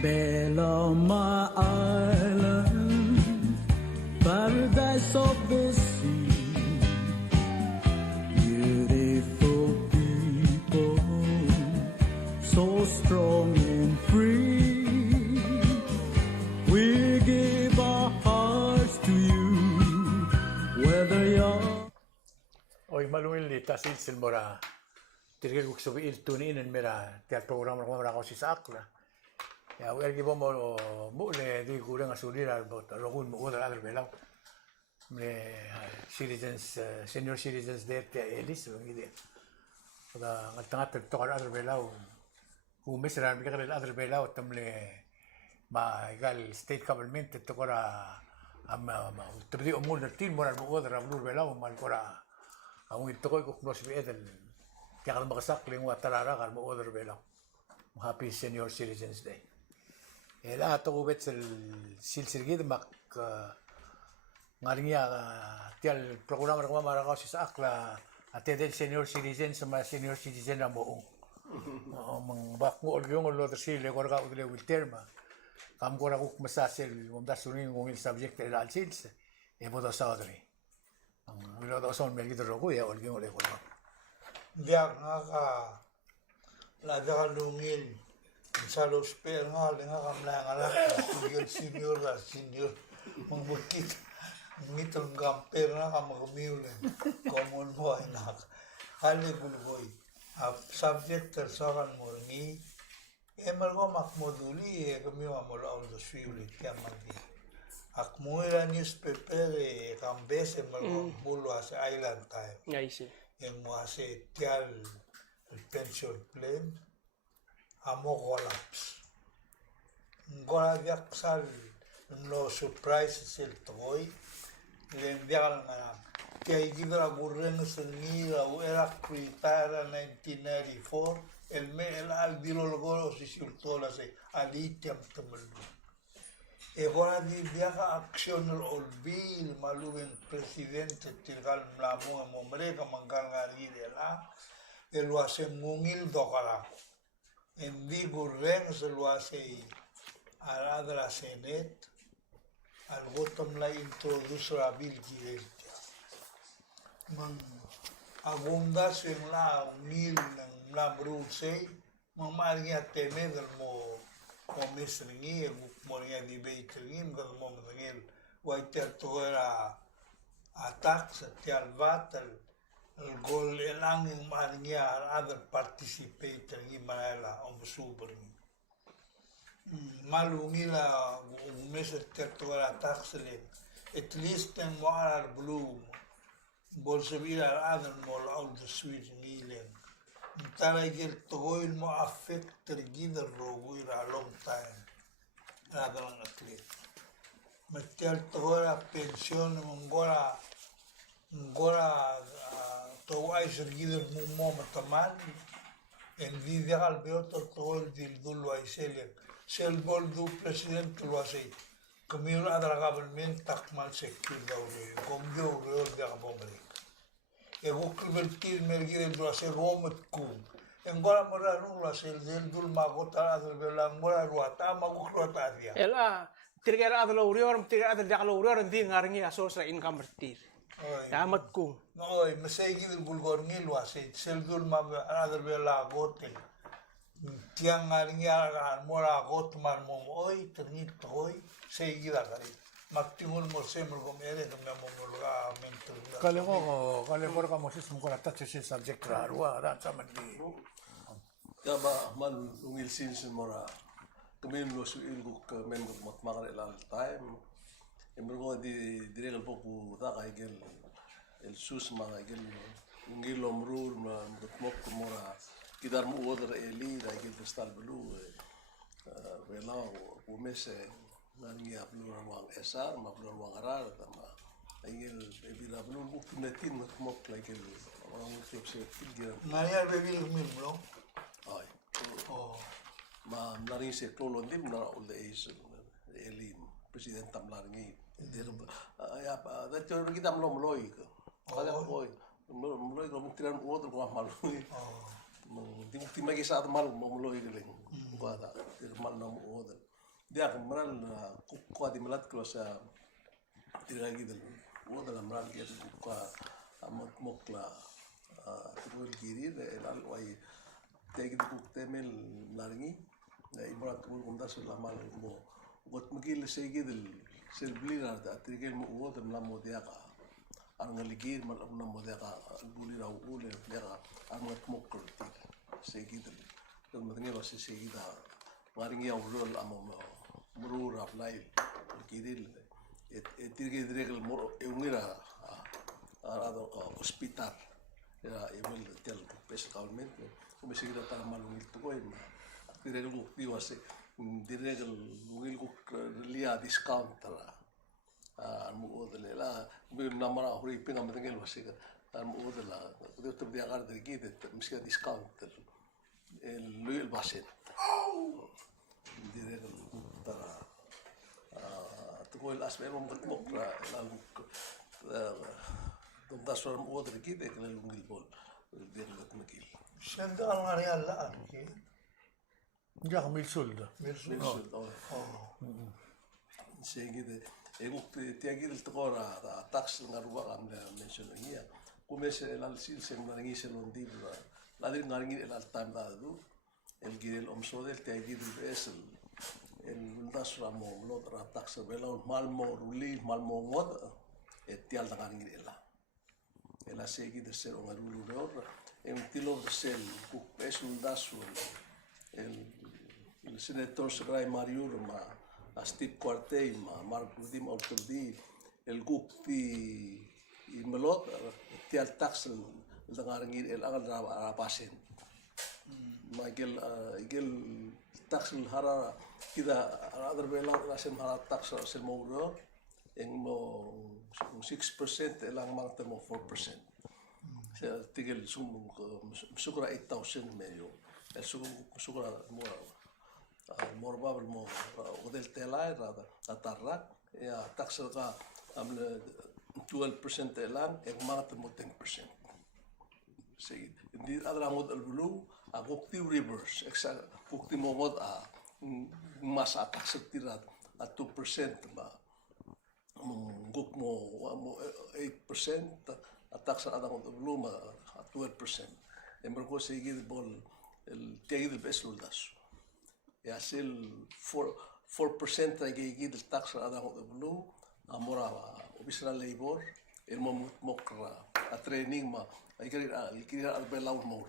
Beloma Island, paradise of the sea, beautiful people, so strong and free. We give our hearts to you, whether you're... Hoy malungil li tasil silmora. Tirgil kuksubi il tunin en mera tial program ko mara ko si sakla. Ya wer gi bomo mo le di kurang asulira bot rogun mo odar adar belaw. Me citizens senior citizens there te elis ngi de. Oda ngatangat to adar belaw. Hu misran bi kadar adar belaw tamle ma gal state government to kora amma tbdi umul tin moral mo odar abnur belaw mal kora. Ang ito ko kuklos bi edel. Kaya kalau makasak ling watarara kalau mau order belaw. Happy Senior Citizens Day. Ela ato ko bet silsirgid mak ngaringia tial programa ko marakaw sa akla attended senior citizens sama senior citizen na mo. Mang bak mo orgyong lo tersi le korga udle wilterma. Kam ko ra ko masasel mo dasunin ngong il subject el alsils. E bodo saudri. Ang wilo do son mergid ro ko ya orgyong le korga. Biak nga ka lada ka lungil sa losper nga nga kamla nga lang senior mangbukit ngitong gamper nga ka magamiulin common mo ay nak hali gulboy subject tersakan mo ngi emal ko makmoduli kami mamula all the swili kaya mandi akmuira newspaper kambes emal ko mulo sa island tayo yang muase tial pension plan amo collapse ngola yak sal no surprise sil toy len bial nga kay gidra burren sungira era retire 1994 el al dilo logo si sultola se alitiam tamul e ora di viaja action ol bil maluben presidente tilgal mlamu momre ka manggal ngari de la e lo hace mungil dokara en vigor ren se lo hace a la senet al bottom la introduce la bil direct man abundas en la mil en la bruse mamaria teme del mo o mesringi moria di beitringim gal mo ngel waiter to era attack setial battle el gol elang maria other participator in mala on super malungila un mes to era attack sele at least en war blue bolsevira other mol all the sweet milen tara gel toil mo affect tergida roguir a long time rather than athlete metel toira pension ngora to wais tergida mo mataman en vive al beoto toil dil dullo ai sel bol du presidente lo asei communal adra government takmal secure daure gomjo reol de bombre e vokriveltir mergire do ase romet kum engora mora nula sel del dul magota adel belang mora ruata magukruata dia ela tirgera adlo urior tirgera adlo urior ndi ngarngi aso sa income bertir yamat kum no mesai gil bulgor ngil ase sel dul mag adel belang gotel tiang ngarngi ara mora gotman mom oi ternit oi sei gila kali Maktimul mo semel ko mere no me momolga mental. Kale ko mo sis mo ko touch si subject rarwa ra sa mandi. Ya ba man ungil sin mora kumin lo su ilgu ka men ko matmagar el time. Emro di direl popu da ka igel el sus ma igel ungil omrur ma mok mora kidar mo odar eli da igel postal belu vela o mese nani ablu ruang esar ma ablu ruang arar tama aigel ebila ablu bukunetin mok like el orang klub se tigira nani bebil mimlo ai ma nari se klolo dim na olde is elin president tamlarngi ya da teori kita mloi kala boy mloi ko mutiran outro ko malui dimukti magi sa mal mloi geleng bada mal na outro dia kemarin kuat di melat kalau saya tidak gitu gua dalam meral dia buka amat mokla tuh kiri lalu ay tegi kuk temel naringi ibarat kul kumda selama mo buat mungkin segi del selblir ada tigel mo gua dalam lamo dia ka ang ngaligir malam namo dia ka buli raw ule dia ka amat mokla segi del dan matengel wasi segi da maringi awrol amam murur aflail kiri tigel direl mo eungira ada hospital ya igual tel pescalmente como se kita tan malung itu koi direl guk diwase direl gugil guk lia discount tara mu odele la bi namara huri pinga matengel wase mu odela dia tu dia gar de gide miska discount el loyal baset direl tara tu koi las vemos mok la Tunda suara muat lagi deh kalau lunggil bol dia nggak mungkin. Sendal ngarian lah ki. Dia milsul dah. Milsul. Saya gitu. Tiap kali tekora tax ngaruh ambil mention lagi ya. Kumese elal sil sem ngaringi selondi bula. Lalu ngaringi elal time lalu. El girel omsodel tiap kali besel. El lundas ramo lot tax belon malmo ruli malmo mod. Tial ngaringi elal. La segi de ser un alumno en tilo de ser es un daso el senator Segrai Mariur ma a Steve Quartey ma Marco Dim Autodi el gukti i melot ti al tax el dangarngir el agal rapasen ma gel tax el hara kida adar bela rasen hara tax sel mawro en mo 6% elang mangta mo 4%. Saya tigil sukra 8,000 medio. Sukra more babel mo odel telai rada atarak ya taxel ka amle 12% elang en mangta mo 10%. Say di adra mod al blue a bukti reverse exact bukti mo mod a mas taxel tirat a 2% ba guk mo 8% atak sa adang belum 12%. Yang berko seguir bol el tiagi del besul das. Ya sel 4% ay gigid el tax sa adang belum amora obisra labor el mokra a training ma ay kira al belau mo.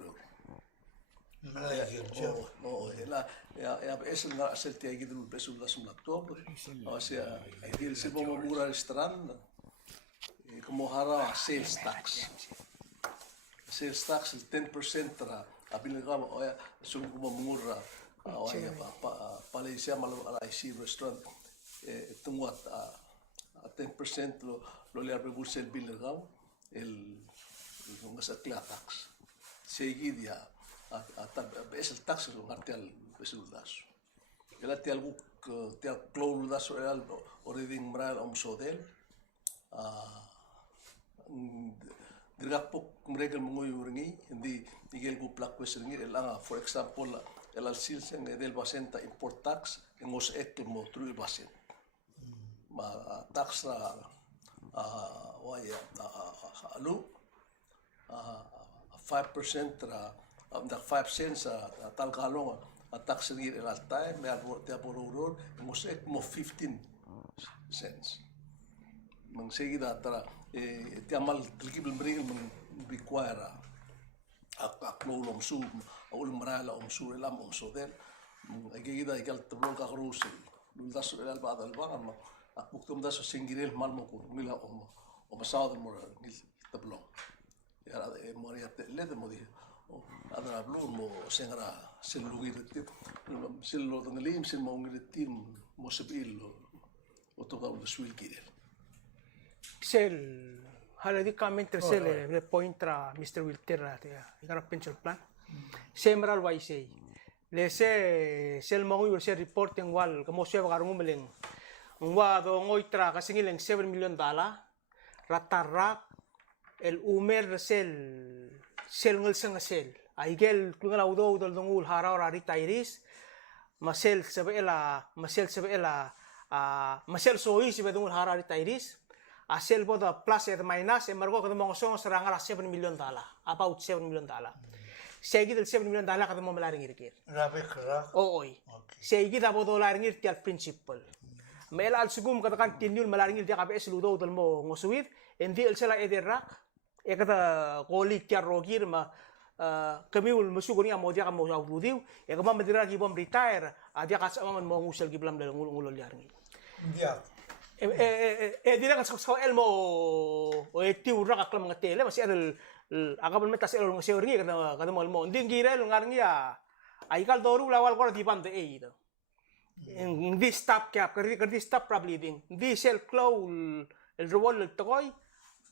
Ya es la sel tiagi del besul das mlato. O sea, el se mo mura restaurant como hara sales tax el 10% tra abilgam oya sung como mura oya Malaysia malu ala IC restaurant tunguat a 10% lo le abre bursel bilgam el ngasa tax seguidia es el tax lo martial besuldas el atial buk tial cloudas real oriding mral omsodel dirapok mereka mengoyoringi hindi tigel ko plak questioning elanga for example el alsil seng del basenta import tax en os ek mo tru basen ma tax ra waya alu 5% ra da 5 cents tal kalong tax ngir el altai me te aporo mos ek mo 15 cents mang seguida tara ti amal tilkibel mereka require aklo lom su ul marala su elam sodel agida igal tablon ka rusul das el bad al bama akbuktum das singirel malmo ko mila o masad mo nil tablon ya moria le de modi adra blun mo sengra selugir sello donelim sel mo ngiritim mo sebil o todo de suil kirel Sel, hala di comment sel le point tra Mr. Wilter ya, ikara pension plan. Semral wai sei. Le sel mo ngi se report yang wal kamo se bagar ngumeleng. Ngwa do ngoy tra kasingileng $7 million ratarak el umer sel ngel sel. Aigel klungal audo dol dongul hara ora retirees masel soi si bedung harari tairis asel boda plus et minus e margo kada mo song serangara $7 million, about $7 million. Segi del $7 million kada mo malaring irkir. Rabe krak. Oi. Segi da bodo laring ir tial principle. Mel al sugum kada kan tinul malaring ir dia kabe sludo dal mo ngosuit endi el sela ederra e kada goli tiar rogir ma kami ul masugoni amo dia kamo audiu e kama medira ki bom retire dia ka sama mo ngusel ki blam dal ngulul laring. Dia. Dia kan sa elmo o tiu ra ka mga tele mas el akabal metas el ng seori kada mo mo nding girel ngarngi ya ay kal doru lawal ko di pande e ito. Hindi stop cap, kasi stop bleeding. Hindi sel claw el rewol el tokoy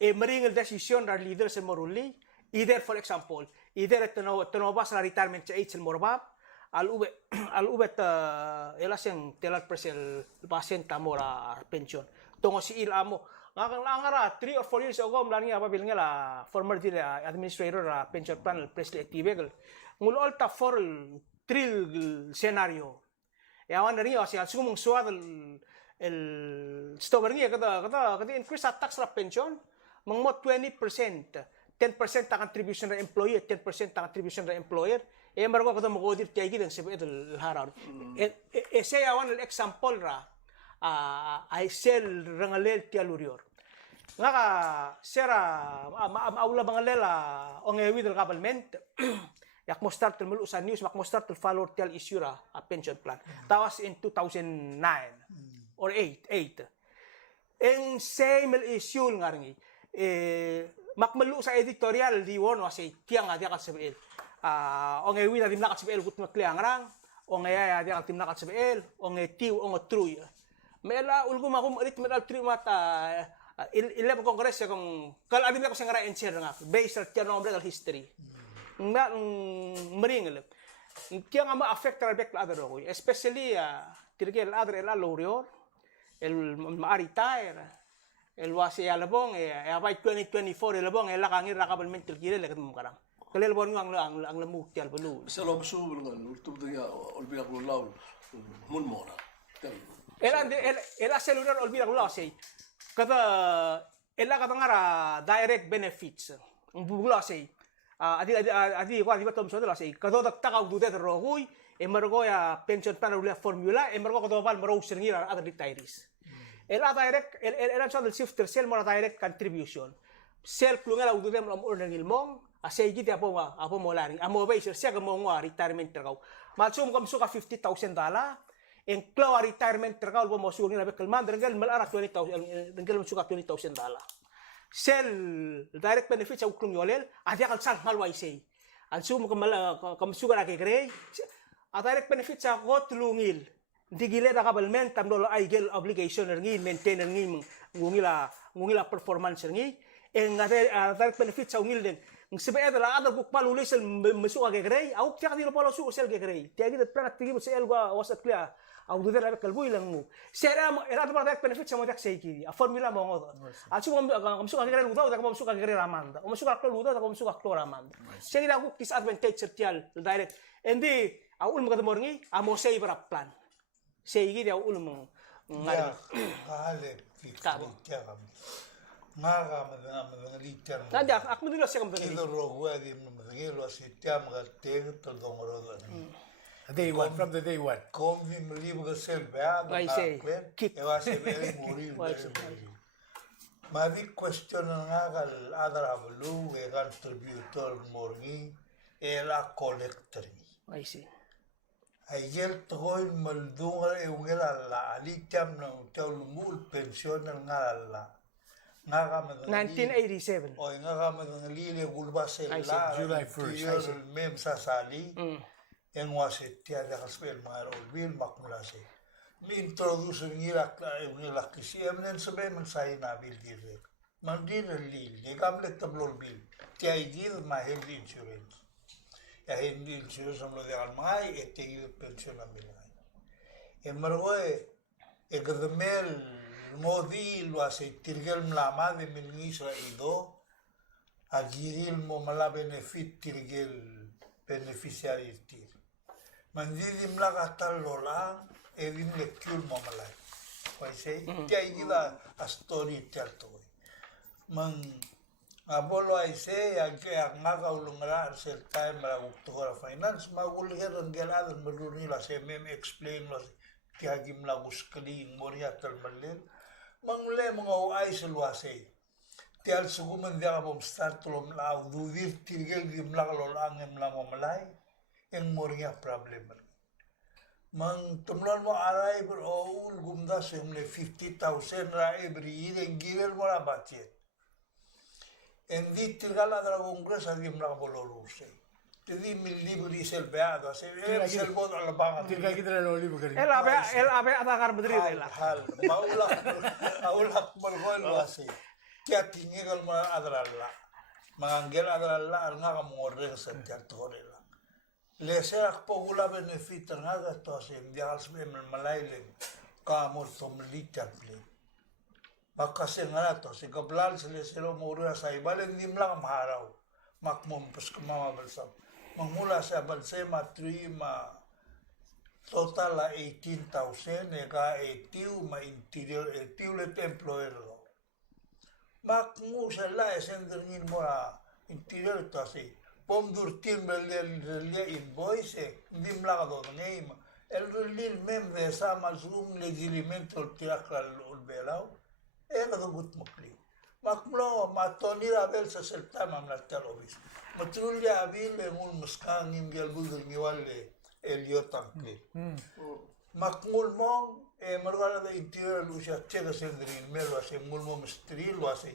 e maring el desisyon ra leader sa moruli. Either for example, either tanobas na retirement sa age el morbab al ubet elaseng telal presel pasien tamora pension. Tongo si il amo ngara 3 or 4 years ago mlani apa bilnya la former administrator pension plan presley active ngul ta for trill scenario ya wan dari asi sumung suad el stobernya kata increase tax la pension mangmo 20%, 10% ta contribution ra employer, 10% ta contribution ra employer e margo kata mo godir tiay gidang sebe el harar e say awan el example ra ay sel rangalel ti alurior nga ka sera maula bangalela ongewi del government yak mo start tel usan news mak mo start tel follow tel issue ra a pension plan that was in 2009 or 8 en same issue ngarngi makmalu sa editorial di wono say tiang adia ka sebel ongewi na dimna ka sebel gut makliangrang ongaya adia ka timna ka sebel ongetiu ongotrui mela ulgum akum elit medal trimata 11 kongres kung kal adim ko sangara encher nga based on the nombre del history nga meringal kaya nga ma-affect ra back other ko especially tirgel other el alorior el ma-retire el wasi alabong by 2024 elabong el kangir rakabal mental kire lekat mo karang kalel bon ang lamuk tial balu sa lob su ngal ultub dia olbiak lo law mun mona el celular olbida ko say kada ela kada ngara direct benefits bugula say adi ko adi batom so dela say kada takaw dudet rogoy e margo ya pension plan ulia formula e margo kada bal maro sirngira other retirees ela direct ela so del shifter sel mora direct contribution sel plungala ududem am order ilmong asay giti apo mo laring amo base siya mo ngwa retirement tragaw malsum kam suka $50,000 en claw retirement terkau mo sugi na bekal man dengel malara $20,000 dengel suka $20,000 sel direct benefits au klung yolel adia kal sal malwai sei al sum kam suga na kegre a direct benefits a got lungil digile da kabal men tam dolo ay gel obligation ngi maintain ngi ngungila performance ngi en direct benefits au ngil den ngsibe ada ada buk palu lesel mesuka kegre au tiak di lo palo su sel kegre tiak di plan active sel gua wasat clear au dudel avec kalbu ilangu sera era to product benefit sama tak seiki a formula mo ngodo asu kam suka kere luda da kam suka kere ramanda o suka klo luda da kam suka klo ramanda segi da ku disadvantage sertial direct endi au ulmu kada morngi a mo sei para plan seiki dia ulmu ngari ale kabo ngaga madali ter nanda ak mo dilo sekam kido rogo adi magelo sitiam ga teg to dongoro Day one, from the day one. Come vi melibu ga sel ba I say, kick. e va se very muri ma vi question nga gal adra blu e contributor morgi e la collector I see ai gel toy maldunga e ungela la ali tam na tel mul pension nga la nga ga 1987 o nga ga madali le gulba sel la July 1st mem sa sali en wasetia de haspel maro bil makmulase mi introduce ngira kisi emnen sabe man sai na bil dire man dire li de gamle tablol bil ti ai dir ma health insurance ya health insurance amlo de almai e te pension amilai e margo e gadmel modi lo ase tirgel mlama de milnisa ido agiril mo mala benefit tirgel beneficiary tir mandidim la katal lola evim lekul mamalai wai sei tiai gila a story tel to mang abolo ai sei ake ngaga ulungra sel time ra uktora finance ma ulher ngelad meluni la se mem explain la tiagim la guskli moria tal malin mangle mga ai selwa sei tial sugumen dia bom start lom la dudir tirgel gim la lol angem la mamalai en moria problem mang tumlon mo arai ber oul gumda semle 50,000 ra every year en gilel mo la budget en di tirgala dra congres agim la bololu sei te di mi libri sel beado se sel bod al banga Tirga kita lo libu kari. El abe atacar Madrid de la. hal maula malgol wasi kia tingigal ma adralla manggel adralla nga ka mongorre sa tiartorela le serak pogula benefit nga ga to se dial sme malaile ka mo somlita ple bakase nga to se kablal se le selo mora sa ibalen dimla maharaw makmum pas kumama balsam mangmula sa balsema 3 ma total la 18,000 ega etiu ma interior etiu le employer makmu sa la esendringin mora interior to si pom durtin belia invoice dimla do name el lil mem de sa malsum legilimento tiakal ulbelau ega do gut makli makmlo matoni rabel sa selta mamla telobis matrulia abil ngul muskan ngel budur ngiwale eliotanke makmul mong marwala de interior lucia chega sendrin melo ase mulmo mistril wase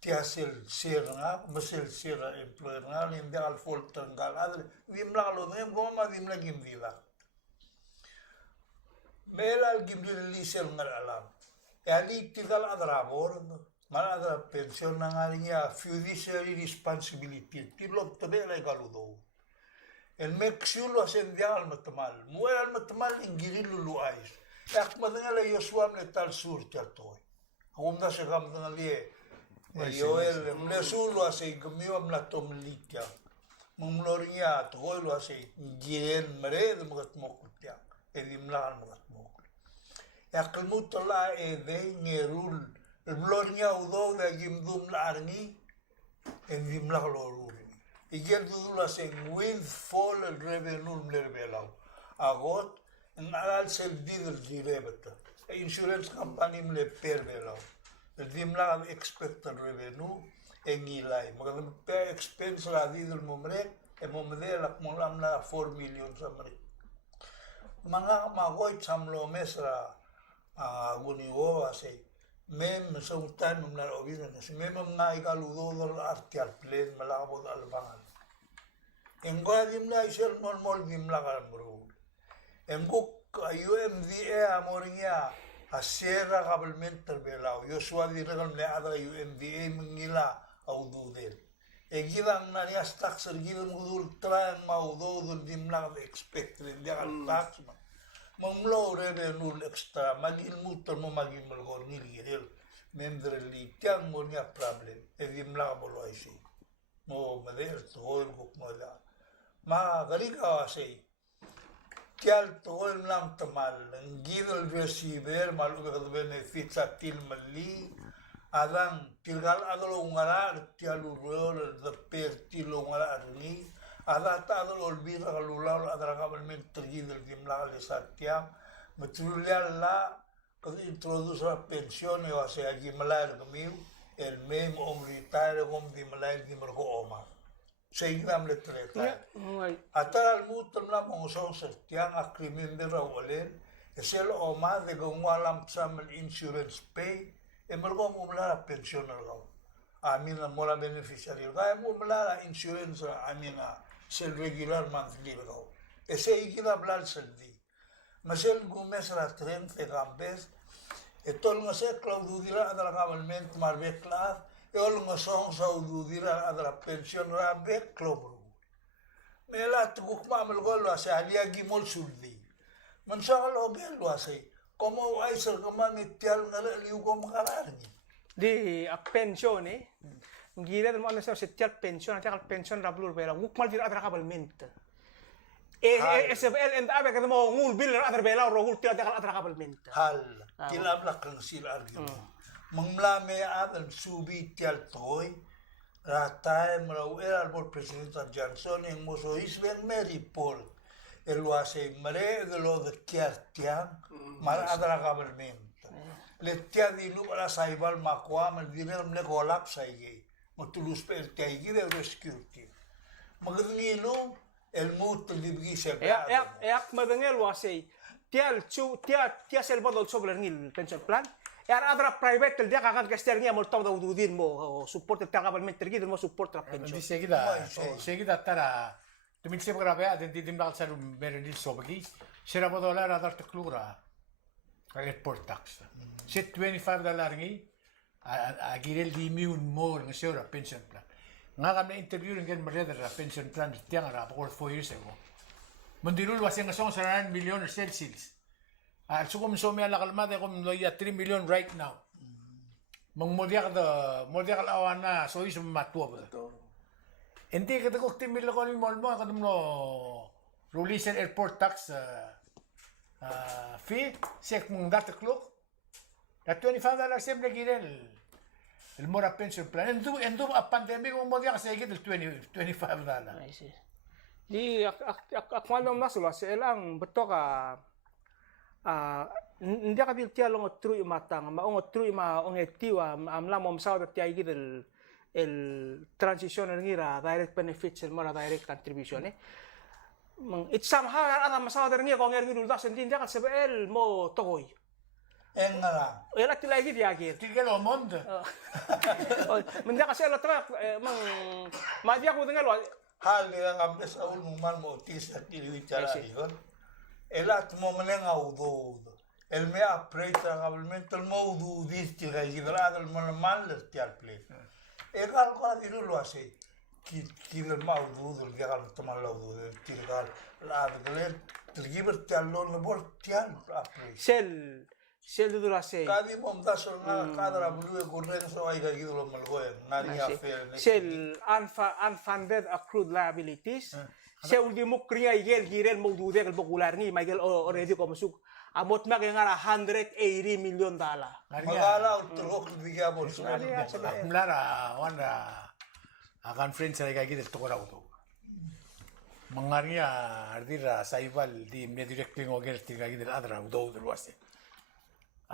tiasel serna masel sera employer na limbe al folter ngal adre vimla lo nem goma vimla gimvila melal gimli lisel ngal alam ali tigal adrabor mal adra pension ngalinya fiduciary responsibility tilok tobe la galudo el mexiulo ascendial al matamal muera al matamal ingirilu luais yak madangala yosuam le tal sur tiatoy agumda se gam dangalie yoel mlesulo ase gmio am la tomlitia mumloria toilo ase ngien mered mugat mokutia edimla al mugat mok yak mutola e de ngerul gloria udo de gimdum la arni edimla lorul igel dudula se windfall revenue mlerbelau agot nalal sel didel direbeta insurance company mle perbelau el dimla expected revenue engilai magam pe expense la didel momre e momde la molam la 4 million samri manga magoy chamlo mesra aguniwo ase mem sa utan mla obina se mem ngai galudo dol artial plan malabo dal bangal engwa dimla isel mol dimla galbro enguk UMVA amoringa asera governmental belau yosua diregal ne ada UMVA mengila aududel egidang nani astak sergidam gudul tran maududul dimla expected dia tax manglo revenue extra magil mutor mo magil malgor nilirel membreli tiang mo nia problem edimla boloisi mo mader tool guk mo la ma galiga ase tial tool nam tamal ngidol receiver malu ka benefits atil mali adang tilgal agalo ngara tialu rol the per tilo ngara arni ada ta adol olbira galulal adra government tergidel dimla le satya matrulia la que introduce la pensione o sea aquí malar comigo el mem om retire om di malar di mergo oma seguidam le treta atar al mutam la mo so tiang a crimen de rawalen es el oma de gongwalam sam insurance pay e mergo mo la pension ro amina mola beneficiario ga mo la insurance amina sel regular monthly ro ese ikida blal seldi masel gumes la tren fe gambes etol nga se claududira adala government marbe klar eol nga song saududira adala pension rabe klobru mela tuguk mamel gol ase alia gimol suldi man sangal ogel ase como ay ser gaman itial nga liu ko makararni Di a pensione gira del mo sa setial pension at al pension rablur bela wuk mal dira adra government SFL and abe kada mo ngul bil adar bela ro ngul tira dakal adar kabelment. Hal, kilabla kang sila argyo. Mangmlame at subi tial toy, ratay maraw albor President Johnson yung muso isben Mary Paul. Elwase mare gelo de tiang, mar adar kabelment. Letia di lu ala saibal makwa man dinel mle golap saige. Matulus pe el tiagi de rescue team. Magngilo el mut libgi sebra. Yak madangel wasay tia sel bodol sobre ngil pension plan. Yar adra private dia kakan kaster ngia mo taw udin mo support ta government tergi mo support la pension. Di seguida tara tumin se grave ad di dimdal salu meredi sobagi sera bodola radar teklura airport tax. Se $25 ngi a girel di miun more ng sera pension plan. Nga kami interview ng mereda la pension plan tiang ara for 4 years ago. Mandilul wasing nga song 9 million Celsius. Sukum somi ala kalmada kum loya 3 million right now. Mang modiak awana so is matuwa ba. Hindi kita ko timil ko ni mall mo kadum no release airport tax fee sek mong data clock. At $25 sempre girel. El mora pension plan. Endo a pandemic mo modiak sa igit el $25. I see. Di akmalom nasula selang betok hindi ka dil tiya long true matang maong true ma ong etiwa amla mom sa tiya igit el transition ngira direct benefits el mora direct contribution it's somehow ana masada ngira ko ngira dul das hindi ka sebel mo tokoy Engala. Era tila igit yagir Tigel o monde. Menda ka sela tra mang madya ko dengal Hal yang ambes awal muman mo tis at iliwicara yon. Elat mo maneng audo. El me apreita kabelmental mo udu dis tira gidrado el mal tial play. Egal ko diru lo ase. Kidel ma udu del gagal tomal lo udu tira la glen tilgiber tial lo no bol tial apre. Sel dulu ase. Kadi mo mdasol nga kadra bulu gurren so ay gagido lo malgoy. Nari affair. Sel unfunded accrued liabilities. Se ultimo kriya igel girel mo dude kal popular ni Michael already ko masuk amot ma kaya nga $180 million. Magala utro bigya bol so. Mlara wanda akan friends sa gagid to ko auto. Mangaria ardira saibal di me directly ngogel ti gagid adra do wase.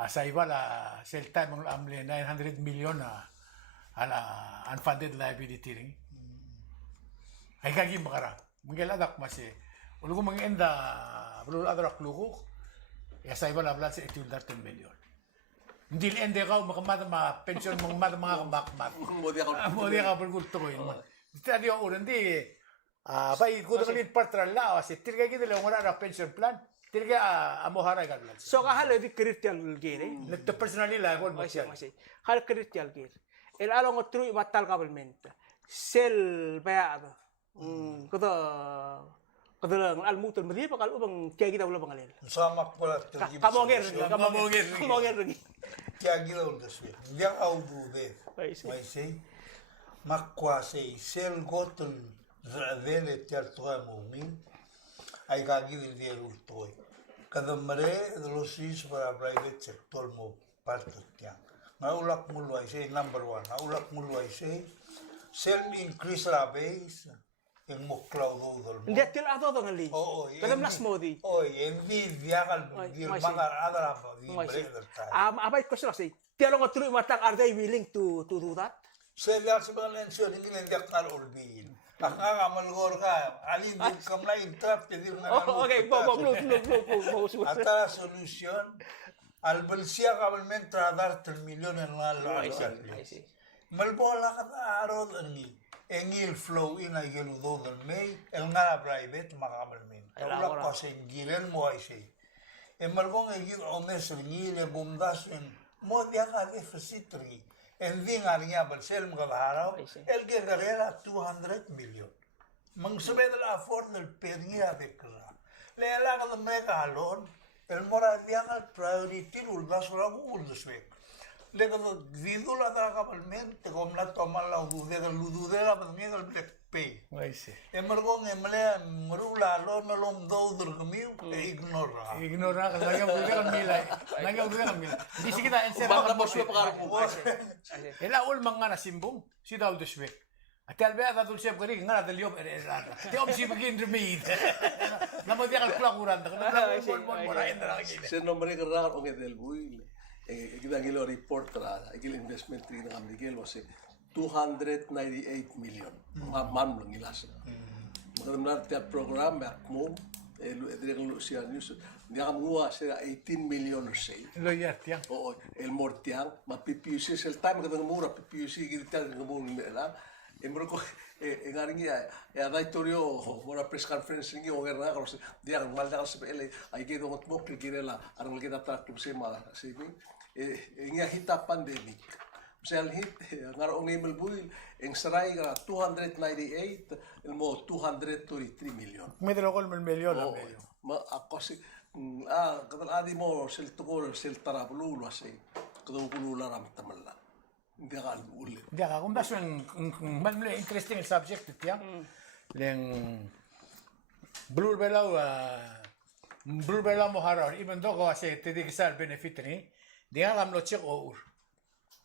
Saibal sel time amle 900 million ala unfunded liability ring. Ay gagi makara. Mengeladak masih. Ulu mengenda belum ada kluku. Ya saya bala bala sa 10 million. Hindi ende ka makamata ma pension mga kambakmat. Modi ka pergunto ko yun. Dito adi ako hindi. Bay ko dalit partral la kasi tirga gid lang wala na pension plan. Tirga amohara ka lang. So kahalo di critical gear. Nagto personally la ko masih. Hal critical gear. El along otru matal government. Sel bayad. Kada lang almutul madi pa kal ubang kaya kita ulah bangalel. Sama pala Kamonger. Kaya kita ulah sih. Dia audu be. Mai sei. Makwa sei sel goten zadele tiar toa mumin. Ai gagi dia rutoi. Kada mare losis para private sector mo parte tiang. Ngaulak mulai sei number 1. Ngaulak mulai sei sel increase la base. Yung muklaw do. Hindi til ato to ngali. Kadam las modi. Hindi viagal dir mga adara di brother time. Abay question kasi. Tialo nga tuloy matak are they willing to do that? Sila sa mga lensyon hindi nandiyak na ulbin. Ang amalgor ka, alin din kamla intrap dir na. Okay, bo. Ata solution albalsia kabelment radar 3 milyon na lo. Malbola ka arod ani. Engil flow in ay geludo del may el nga private makamalmin. Taulak pa sa ingilen mo ay siya. E malgong egil omes ngile bumdas en mo dia ka deficit ri. En di nga niya balsel mga baharaw. El gerera 200 million. Mang sabi na afford del pernia bekra. Lela ka may kalon el mora dia ka priority uldas ra uldas wek. le ka vidu la tra cabalmente com la toma la udude ka ludude la batngi ka black pay I see. e mergo ngemle merula lo no lom do dur kamiu e ignora Ignora ka nagyang buga kang milay. Nagyang buga kang milay. Hindi sige ta enser Baka ka mo suwe pa Ela ul mga nasimbong si daw deswe. At albe ata dulce kari nga dal yom erada. Ti om si begin remid. Namo dia kal kulakuran ta. Mo ra indra kini. Se nombre que raro o que del buil. Kita gilo report tra, gilo investment tri na Miguel was 298 million. Man lang ilas. Magandang te program mak mo direct Lucia News. Dia kamua sila 18 million or say. Loyat yang. Oo, el mortiang, ma PPUC el time kada mura PPUC kita ngamun mela. Embro ko ngaring ya daitorio mura press conference ngi o gerna ko dia mal dal se ele ai ke do mo kirela arang kita tak se ma sini inga hita pandemic. Sel hit ngar on email buil eng saray ga 298 el mo 233 million. Medro kol milyon Oo, ma ako si kadal adi mo sel tukol sel tarabulu ase kado kulula ram tamalla. Hindi ka ulit. Dia ka kung daso ang interesting subject itiang. Leng blue belaw mo harar even though ko ase tidigisal benefit ni dia lam lo check or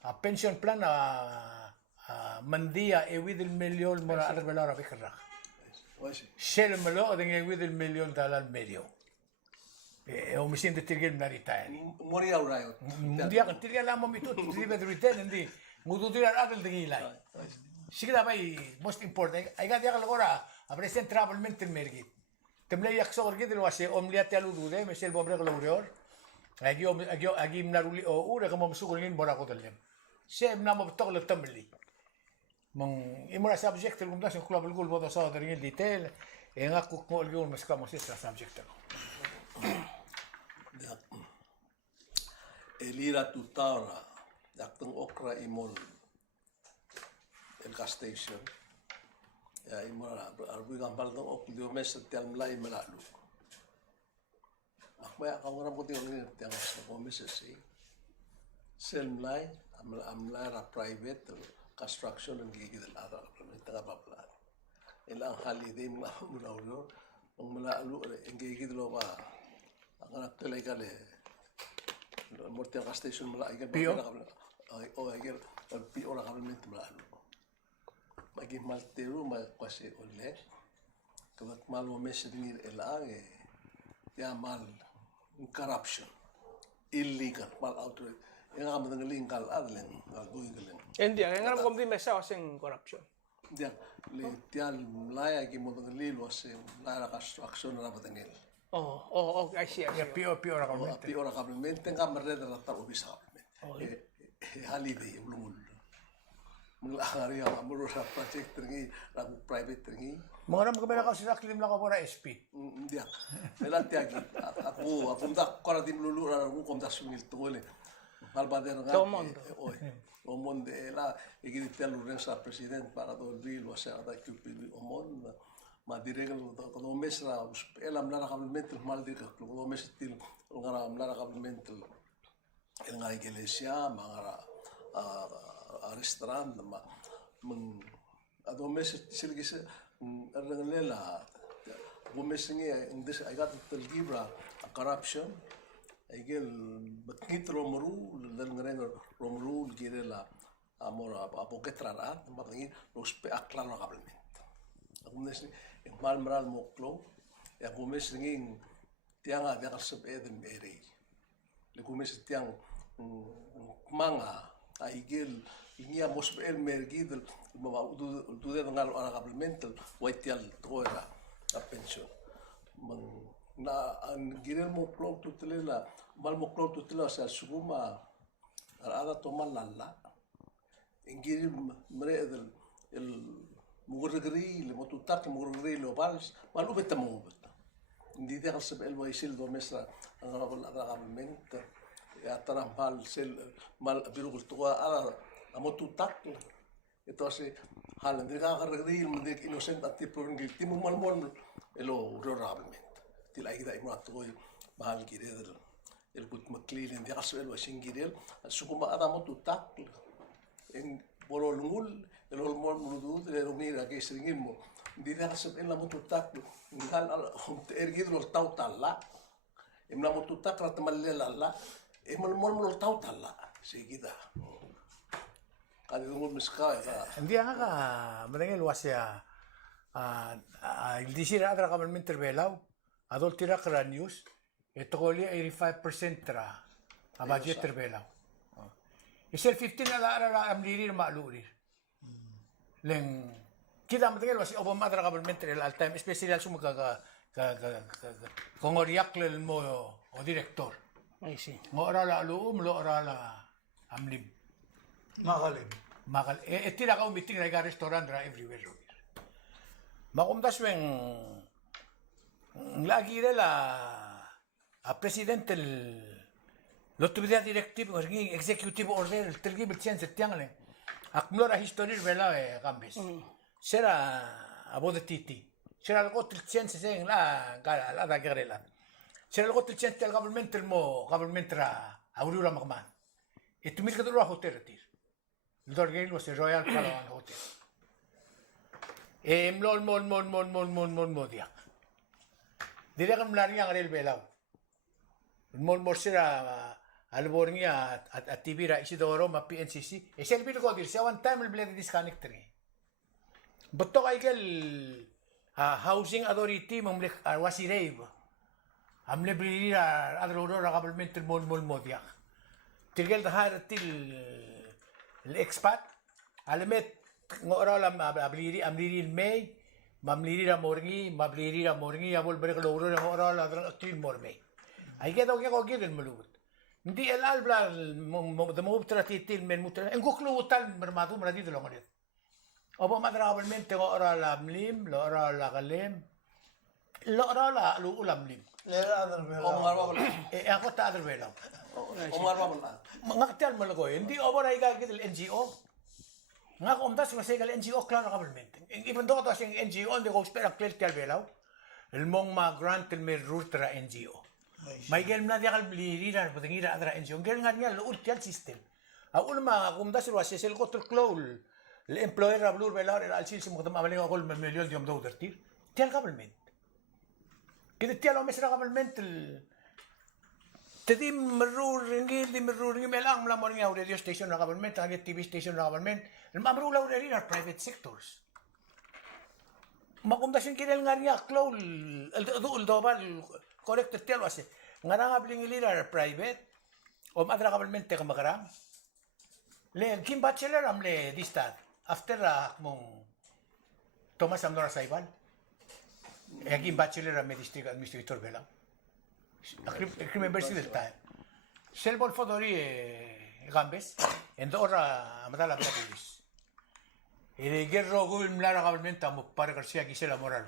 a pension plan mandia e with milyon mo na atar belaw ra bikra. Wasi. Shell malo dengan with milyon dalan medio. O misin de tirgel na retire. Mori aurayo. Dia kan tirgel la mo mito tirgel de retire ndi mudu tirgel adal de gilay. Sigla bay most important ay ga dia kalgora a present travel mental mergit. Temlay yaksor gid lo ase omliat ya ludude mesel bobre glorior. Agi mnaruli o ura kamo msugulin bora ko dalem. Seb na mo toklo tamli. Mong imura subject el gumdas en club el gol bodo sa der detail e nga ko ko el gol mas kamo sestra subject. Elira tutara dakteng okra imol el gas station. Ya imora arbu gambal dong ok dio mes tiang mlai melalu. Makmaya ka ngora puti ngin tiang ko mes si. Sel mlai amlai ra private construction ng gigil ala tanga babla. Ilang holiday mga mulaw ang melalu ang gigil lo ba ang anak talaga le morte gas station mlai ka Pio? o ayer el pio la kabinete melalu. Magi malteru ma kwase ole kabat malo mesedingir elang ya mal corruption illegal mal authority yang am dengan lingkal adlen al goiglen Hindi, ang alam ko din mesa wasing corruption. dia le tial laya ki mo dengan lilo se la construction na batanil Oh, I see. Ya pio ra o kamo. pi ora kabinete nga marreda la tar ubisa haliday ulumul mengahari ang amuro sa project ringi lagu private ringi Mga ram kabela ka sa klim la ka pora SP. dia melati agi aku ndak kora din lulu ra aku kom da sungil tole malbader nga Tomondo. o monde la igi telu rensa president para do bil wa sa da kupi o mon ma direga do mesra ela mlara kabelmente mal direga do mes til ngara mlara kabelmente el nga iglesia mangara a restaurant ma ado mes silgis arngalela gomes ngi indes I got the libra corruption igel bakit romru dal ngren romru girela amora apoketrara matangi los pe aklar no kabelmente gomes mal maral moklo ya gomes ngi tiang ada kasep eden eri le gomes tiang manga aigel ingia mos el mergid mama du de ngal ara kabelmente waitial toera a pension man na ang girel mo klog tutelela mal mo klog tutela sa suguma ara tomal lalla ingiril mere el mugregri le motutak mugregri lo vals mal ubetamu hindi de kasab el waisil do mesra ang ara kabelmente ya tarampal sel mal birugul tuwa ala amotutak ito kasi halang di kakaragri yung mga innocent at tipong timu malmon elo rorablement tilay kita imo ato mahal kire el kut maklilin dia kaso el wasingirel sukuma atamo tutak en bololungul el olmol mudu el rumira que sringin mo di dia kaso en la mututak ngal ergid lo tau talla emna mututak rat mallela la emal mol lo tau talla sigida kali ngul miska Hindi nga manangil wasya il disira adra government terbelaw adol tira kra news ito ko li 85% tra a budget terbelaw isel 15 ala amlirir maalurir leng kita manangil wasya Obama adra government el all time especially al sumaga kongoriak lel mo o director I see. ngora la luum lo ora la amlim Makalim. Makal, tira ka meeting na restaurant ra everywhere. Makumdas weng lagi la a presidente l'autorità directive ngi executive order el telgi bitchen setiangle. Akmlora history vela gambes. Sera abo de titi. Sera algo tilchen se en la da garela. Sera algo tilchen tel government el mo government ra aurura magman. E tu mir ka duro hotel retir. Dorgel was a Royal Palawan Hotel. Mol dia. Dire kam lari ang rel belaw. Mol sira albornia at tibira Isidoro ma PNCC. E selbi ko dir sa one time blade disconnect ri. Botto kay gel housing authority mamlek wasi rave. Amle brira adrora government mol dia. Tirgel dahar til الإكسبات على مت ngora la amliri May mamliri la morgi abol berek loro la ngora la tin morme ay kedo ke ko gidel mulut ndi el albla de mo tratitil men mutra en goklo tal mermadu meradi de longonet obo madra abelmente ngora la mlim lora la galem lora la ulamlim Lera adar bela. omar babla e ako ta adel velo omar babla ngaktal malago hindi obo ay gagidel NGO nga kung das masay NGO klaro government even though das yung NGO hindi ko espera clear tal velaw el mong ma grant el mer rutra NGO may gel na diakal blirira patingira adra NGO gel nga niya lo ultian system aul ma kung das was el kotol klol el employer rablur velar el alsil sim kudam amaling akol milyon diom do dertir tal government kida tal o mesra government Tadi merur ringgit melang melamor ng radio station na government, ang TV station na government. Mamrula rin ang private sectors. Makundasin kinel nga niya, klol, el dobal, correct telo ase. Nga nga bling ilir private, o madra government te kamagarang. Le, kim bachelor am le distat, after mong Thomas Amnora Saibal. Kim bachelor am district administrator belang. Remember del time. Selbol Fodori Gambes, en Dora Amadala Blabulis. El guerro gul mlara government amo para Garcia Gisela Moral.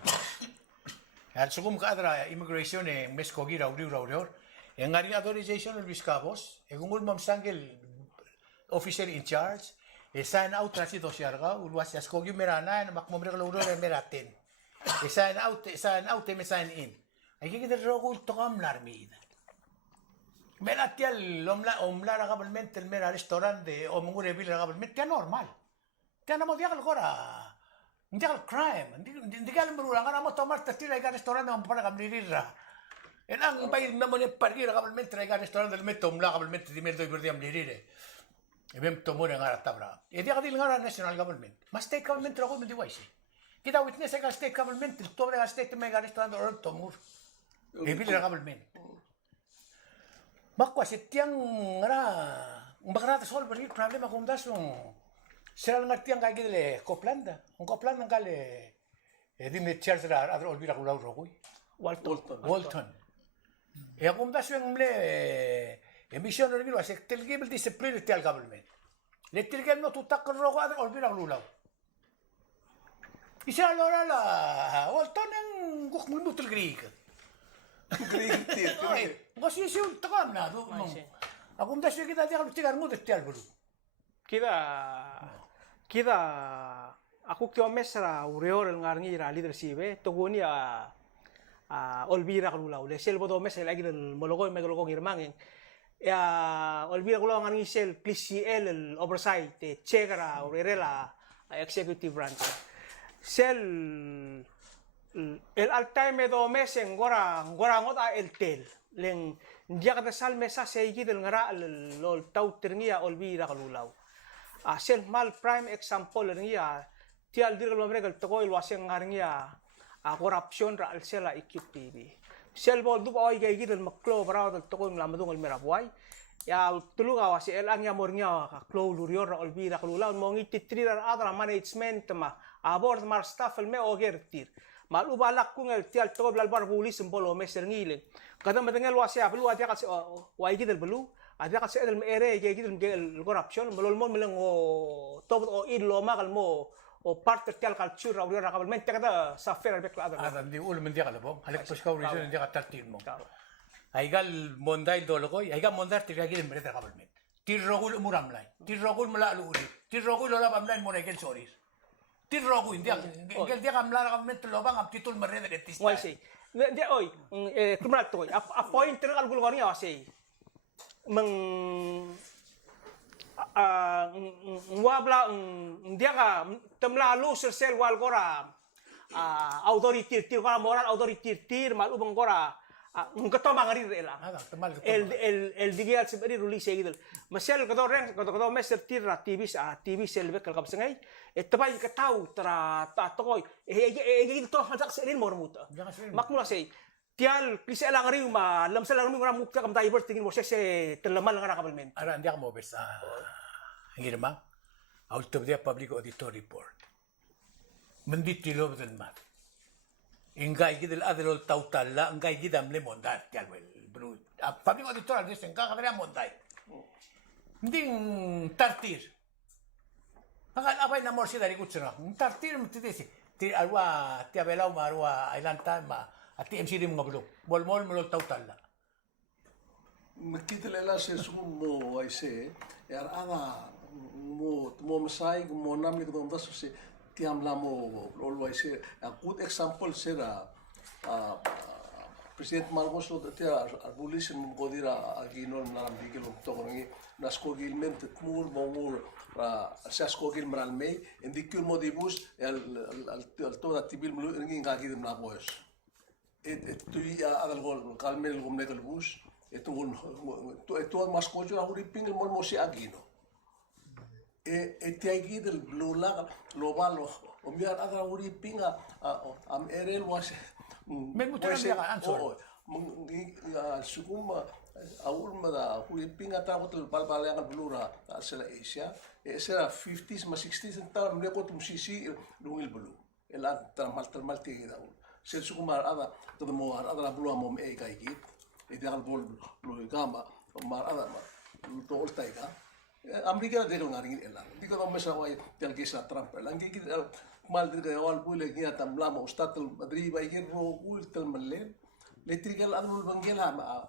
Al sugum kadra immigration en Mesko gira uriur. En area authorization el Viscabos, en gungul mamsangel officer in charge, e sign out transit osiarga, ulwas yaskogi merana en makmomre lo meraten. E sign out e me sign in. Ay kikita rogul tokam larmida. Mera tial omlara government el mera restaurante o mungure villa government tia normal. Tia namo diagal gora. Diagal crime. Diagal merurang ana mo tomar tatira ga restaurante am para gamlirira. En ang bay namo ne pargira government ga restaurante el meto omla government di merdo iberdi am lirire. E bem tomore ngara tabra. E diagal dil ngara national government. Mas state government rogo me diwaisi. Kita witness ga state government tobre ga state mega restaurante or tomur. E villa government. Makwa setiang ngara bakrat solve el problema con daso será ngatiang ka gidle Coplanda un Coplanda ngale dime charge ra adro olvira kulau rogui Walton e con daso ngle emission olvira se telgibel discipline tel government le telgel no tutak rogo adro olvira kulau isa allora la Walton en gukmul mutul greek Kasi siya takam na do. Ako mda siya kita tiyak tigar mo tiyak bulu. Kita aku kyo mesra ureor ngarngi ra leadership to goni olvira kalulaw. Le sel bodo mes lagi del mologo megologo girmangeng. Ya olvira kalulaw ngani sel klisiel el oversight te chegara orerela executive branch. Sel el altime do mes ngora ngota el tel. Leng dia kata sal mesa seigi del ngara lol tau terngia olvira kalulaw. Sel mal prime example ngia tial dir lo mereka tokoy waseng ngarngia korupsyon ra sela ikip TV. Sel bol du oy gay gidel maklo braw del tokoy lamadung el merabuay. Ya tuluga wasi el angya mornya ka klo lurior ra olvira kalulaw mo ngi titrir adra management ma abord mar staff el me ogertir. Mal ubalak kung el tial tokoy blal bar bulis mbolo meser ngiling. Kada madengel wasi ablu adia kasi way gidel belu adia kasi el ere gay gidel el korupsyon molol mo meleng o tobot o idlo makal mo o parte tial culture au ra kabel mente kada safera bek la Ada di ul men dia kalabo. Halik pos kau reason dia katartin mo. Aigal mondai dologo, aigal mondar tiragi den mereta kabel men. Tirrogul muramlay. Tirrogul mala luri. Tirrogul ola bamlay mo regel soris. Tirrogul dia gel dia kamla kabel men lobang am titul mereta de tis. Wai sei. Dia oi kriminal toy. A point ter gul goni wasi. Meng wabla dia ka temla lu sel wal gora authority tir gora moral authority tir malu bangora ngato mangari rela Ada temal el digial seberi ruli segidel masel kato reng kato meser tir ra tv sel bekal kap sengai tabay ka tau tra ta toy to hadak selin mormuta makmula sei tial klise lang riu ma lam sa lang mi ngora mukta kam diver tingin mo se telamal ngara kabel men Ara dia mo besa. Ngirma. Auto dia public auditor report. Mendit tilo betul mat. Ingai gidel adel tautalla, ingai gidam le mondar tial wel. Bru. Public auditor dia sengka kadria mondai. Nding tartir. Agal abay na morsi dari kutsuna. Tartir mtidesi. Tir arwa tia belau marwa ailanta ma ati MC dim ngablo. Bolmol mol tautalla. Makita lela se sumo ay se yar ada mo masay mo namli ko dom se tiam la mo always se a good example sera President Marcos lo tia arbulis mo godira agino na bigel to ngi nasko gilment tmur mo sa sko gil maralmei indikul mo dibus al to da tibil mo ngi ngagi dem na boys tu ada gol kalmel gum negal bus tu mas kojo ahuri ping mo mo si agino te agi del blula global o mi ada ahuri pinga am erel was Men muteram dia ka answer. sukuma awul mada ahuri pinga ta ko bal bal yang blura sela Asia sela 50s ma 60s ta me ko tum sisi lungil blu elan mal ti da sel sukuma ada to mo ada blua mom e kai git dia bol blu gama mar ada to oltaiga Amerika de ngari elan diko do mesa wai tel gisa Trump elan ki mal de wal bule ki atam lama ustatul madri bai ki ro ul tel malen letrigal adul bangela ma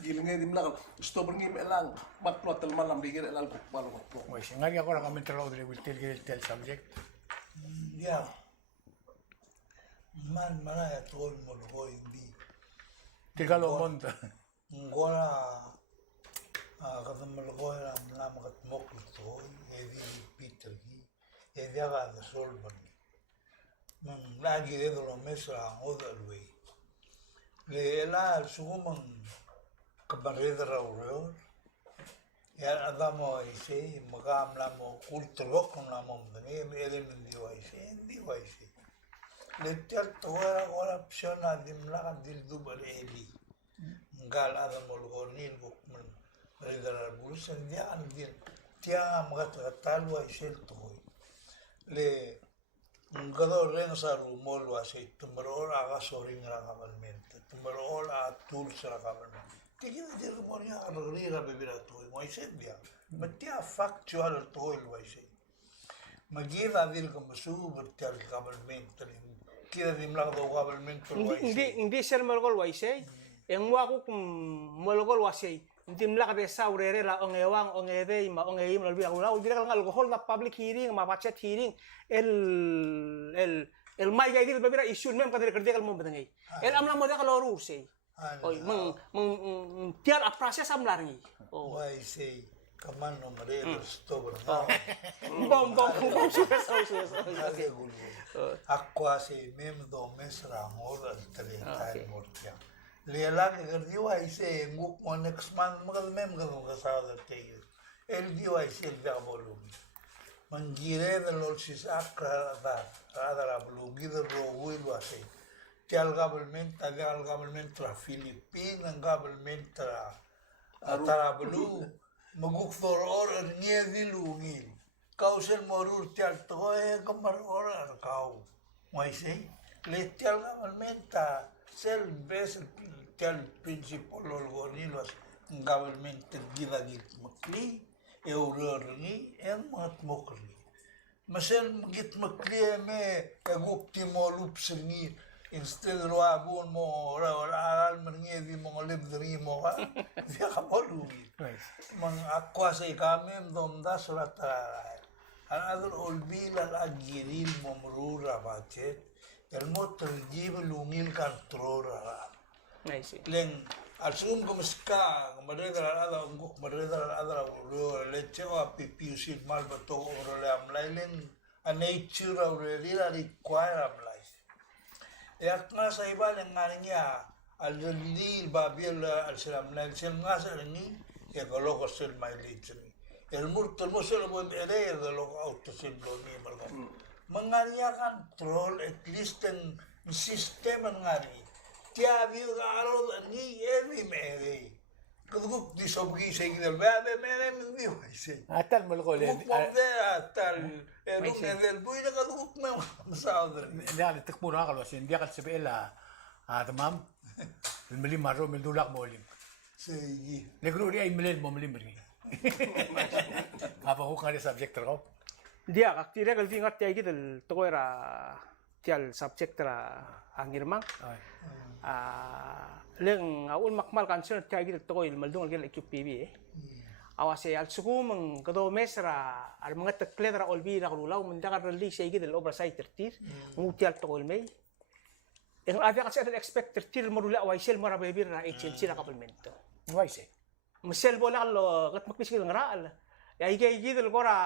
gilinge dim la stop ngi elan mak plot tel malam digir elan balo ko Wai ngari ako ra kami telo de will tell subject. Ya. Man mana ya tol mo lo hindi. Tigalo monta. Ngora kadang malgoy na makat mok ito edi Peter ki edi aga da solman man lagi de lo mesra other way le la sugumang kabareda raureo ya adamo ise magam la mo kultro con la mom de me eden di wa ise le tel to ora opsiona dim la dil dubal eli ngal adamo lo nil bukman Ridara bulusan dia andin dia magatalu ay seltoy le ngado ren sa rumol wa say tumrol aga soring ra kabalmente tumrol a tul sa kabalmente tigin di rumol ya arriga bebira toy mo isem dia matia factual toy wa say magiva dil como su bertal kabalmente kira dimla do kabalmente wa say hindi ser molgol wa say en waku molgol wa say Timla ka besa urere la ong ewang ong ede ma ong eim la bilang ulah ulah kalau alcohol na public hearing ma budget hearing el El mai gay dil babira isun mem kadire kerja kal mo batangay. El amla mo da kalorur say. Oy, mang tiar a proses am larngi. Oh. Why say, kaman no marelo stobra. Bom sudah. Nade gulu. Aqua say mem do mesra ngora tre tay mortia. Lela que gerdiwa ise nguk mo next month magal mem gal mo kasada te. El diwa ise el da volum. Mangire de los isakra da la blugi de rogu il wase. Tial government tra Philippines ang government tra blu maguk for or ngie dilungil. Kau sel morur tial to kamar or kau. Mai sei le tial government sel bes tial principal organil was government gida git makli eurorni en mat mokri. Masel git makli me aguk timolup sengi instead ro abun mo al mengi di mo lib dri mo ka dia kapolugi. Mang aqua say kamem domda surata another olbil al agiril momrura bachet el motor jib lungil kan trora. Nice. Leng asum gumska madredar ada nguk madredar ada leche o pipiusit mal bato oro le amlailen a nature aurelira require amlai. Yak nga sa iba ng ngarinya al lil babil al salam lail sel nga sa ni ya galoko sel mileage ni. El murto mo sel mo ere de lo auto sel lo ni malga. Mangariya control at least ang system ang ngari. Tiya view garo ni every mere. Kuduk di sobgi say gidal babe mere mi say. Atal mo ko le. Atal el buy na kaduk na masaudre. Hindi ako tikmura ka losin. Hindi ako sabi ila. Tamam. Mili maro mil dulak mo lim. Sige. Negro ri ay milil mo milim ri. Apa ko kani subject ko? Dia aktire kal vingat tiya gidal to era tial subject ra angirmang. Leng aul makmal kanser tiya gidal to il maldung gel QPB awase al sukum kado mesra al mga tekledra olbi ra kululaw mendakar release ay gidal oversight tertir ngutial to il may en avia kasi adal expect tertir morula waisel mara bebir na agency na kapalmento Why say? Masel bola lo kat makpisikil ngaral ay gidal gora